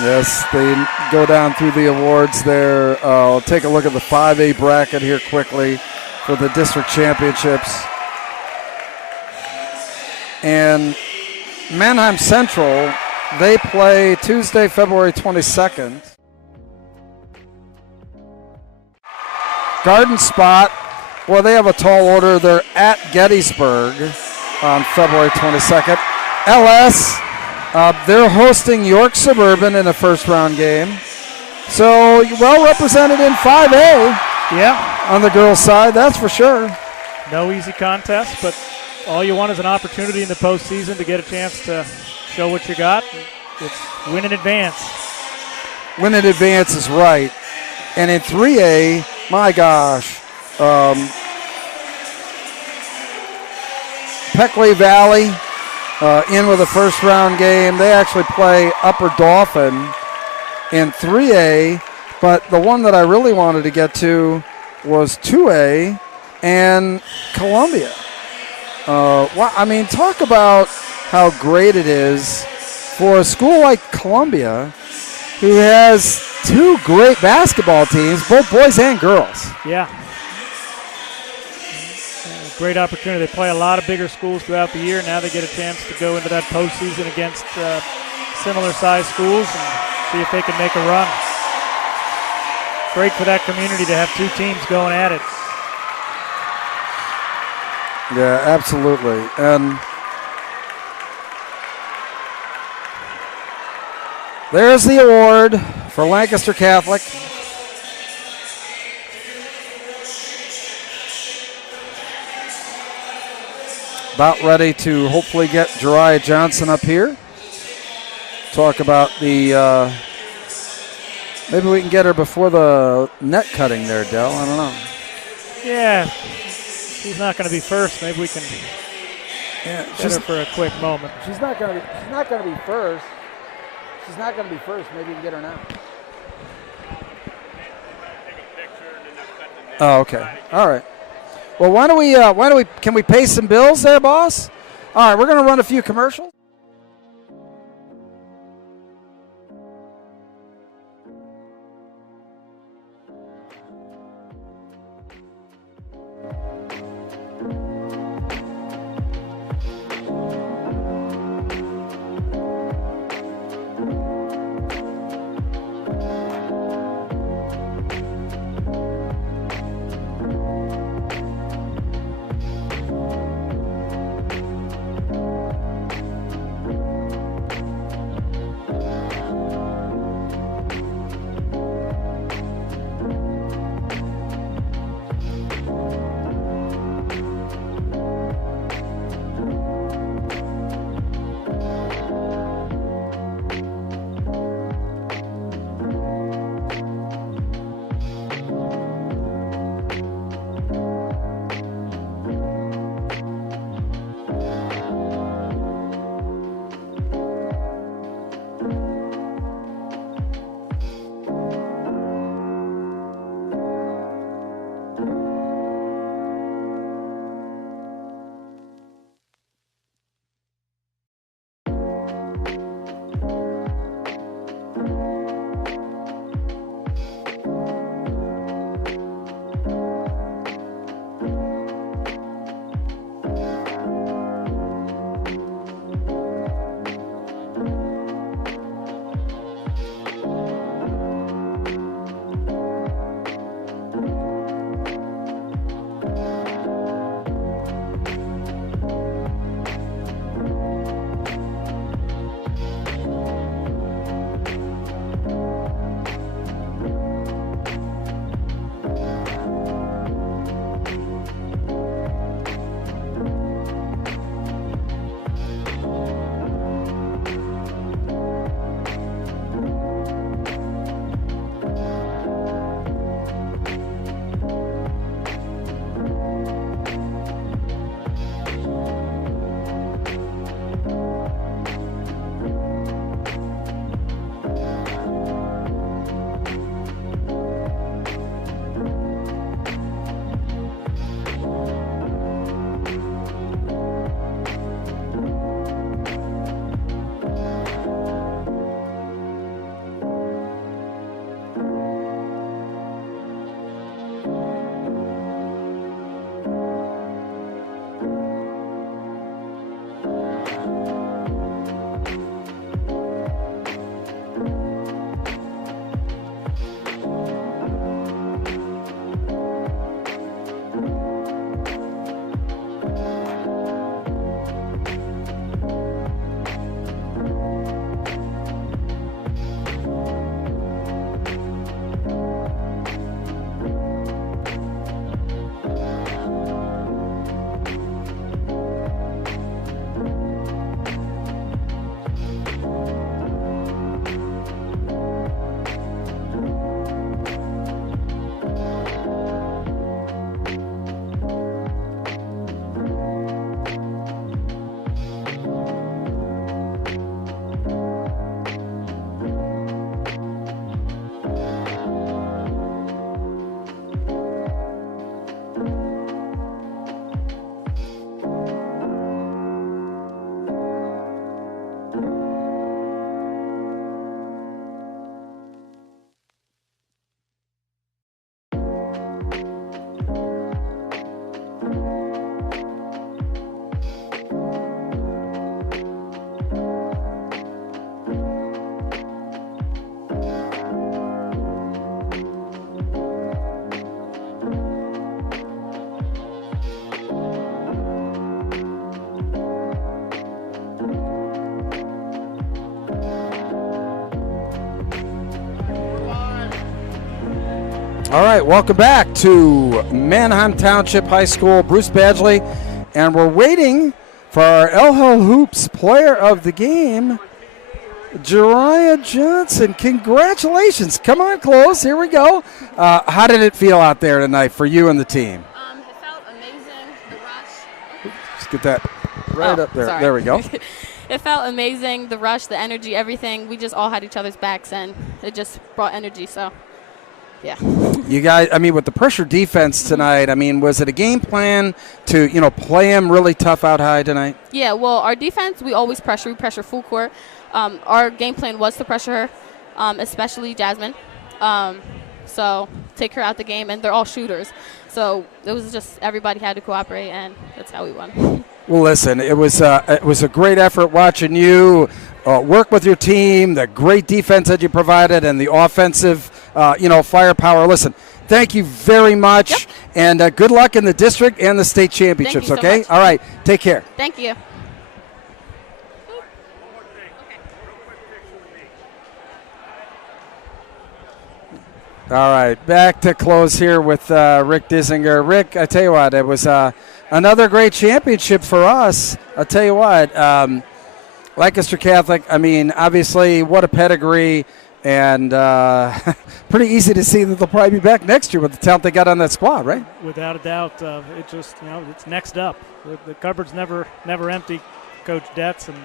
Yes, they go down through the awards there. I'll take a look at the 5A bracket here quickly for the district championships. And Manheim Central, they play Tuesday, February 22nd. Garden Spot, well, they have a tall order. They're at Gettysburg on February 22nd. LS, they're hosting York Suburban in a first-round game. So, well represented in 5A. Yeah. On the girls' side, that's for sure. No easy contest, but all you want is an opportunity in the postseason to get a chance to show what you got. It's win in advance. Win in advance is right. And in 3A, my gosh, Peckley Valley in with a first-round game. They actually play Upper Dauphin in 3A, but the one that I really wanted to get to was 2A and Columbia. Talk about how great it is for a school like Columbia, who has two great basketball teams, both boys and girls. Yeah. Great opportunity. They play a lot of bigger schools throughout the year. Now they get a chance to go into that postseason against similar-sized schools and see if they can make a run. Great for that community to have two teams going at it. Yeah, absolutely. And there's the award for Lancaster Catholic. About ready to hopefully get Jariah Johnson up here. Talk about the, maybe we can get her before the net cutting there, Del. I don't know. Yeah, she's not going to be first. Maybe we can get her for a quick moment. She's not going to be first. She's not going to be first. Maybe you can get her now. Oh, okay. All right. Well, can we pay some bills there, boss? All right, we're going to run a few commercials. All right, welcome back to Manheim Township High School. Bruce Badgley, and we're waiting for our LHL Hoops player of the game, Jariah Johnson. Congratulations. Come on, close. Here we go. How did it feel out there tonight for you and the team? It felt amazing, the rush. Let's get that right up there. Sorry. There we go. It felt amazing, the rush, the energy, everything. We just all had each other's backs, and it just brought energy, so, yeah. You guys, I mean, with the pressure defense tonight, I mean, was it a game plan to, play them really tough out high tonight? Yeah, well, our defense, we always pressure. We pressure full court. Our game plan was to pressure her, especially Jasmine. So take her out the game, and they're all shooters. So it was just everybody had to cooperate, and that's how we won. Well, listen, it was a great effort watching you work with your team, the great defense that you provided, and the offensive, firepower. Listen, thank you very much, yep. And good luck in the district and the state championships, Thank you so okay? much. All right, take care. Thank you. All right, back to close here with Rick Dissinger. Rick, I tell you what, it was another great championship for us. I'll tell you what, Lancaster Catholic, I mean, obviously, what a pedigree, and pretty easy to see that they'll probably be back next year with the talent they got on that squad, right? Without a doubt, it just, it's next up. The cupboard's never empty, Coach Detz, and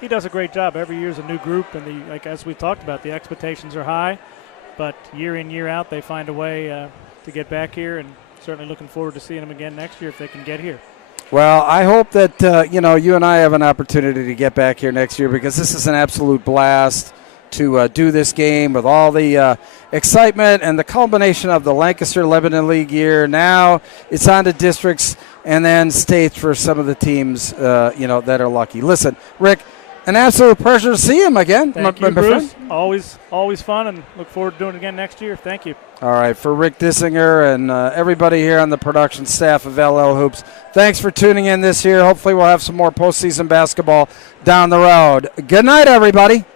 he does a great job. Every year's a new group, and as we talked about, the expectations are high. But year in, year out, they find a way to get back here, and certainly looking forward to seeing them again next year if they can get here. Well, I hope that, you and I have an opportunity to get back here next year, because this is an absolute blast to do this game with all the excitement and the culmination of the Lancaster-Lebanon League year. Now it's on to districts and then states for some of the teams, that are lucky. Listen, Rick, an absolute pleasure to see him again. Thank you, Bruce. Always fun, and look forward to doing it again next year. Thank you. All right, for Rick Dissinger and everybody here on the production staff of LL Hoops, thanks for tuning in this year. Hopefully we'll have some more postseason basketball down the road. Good night, everybody.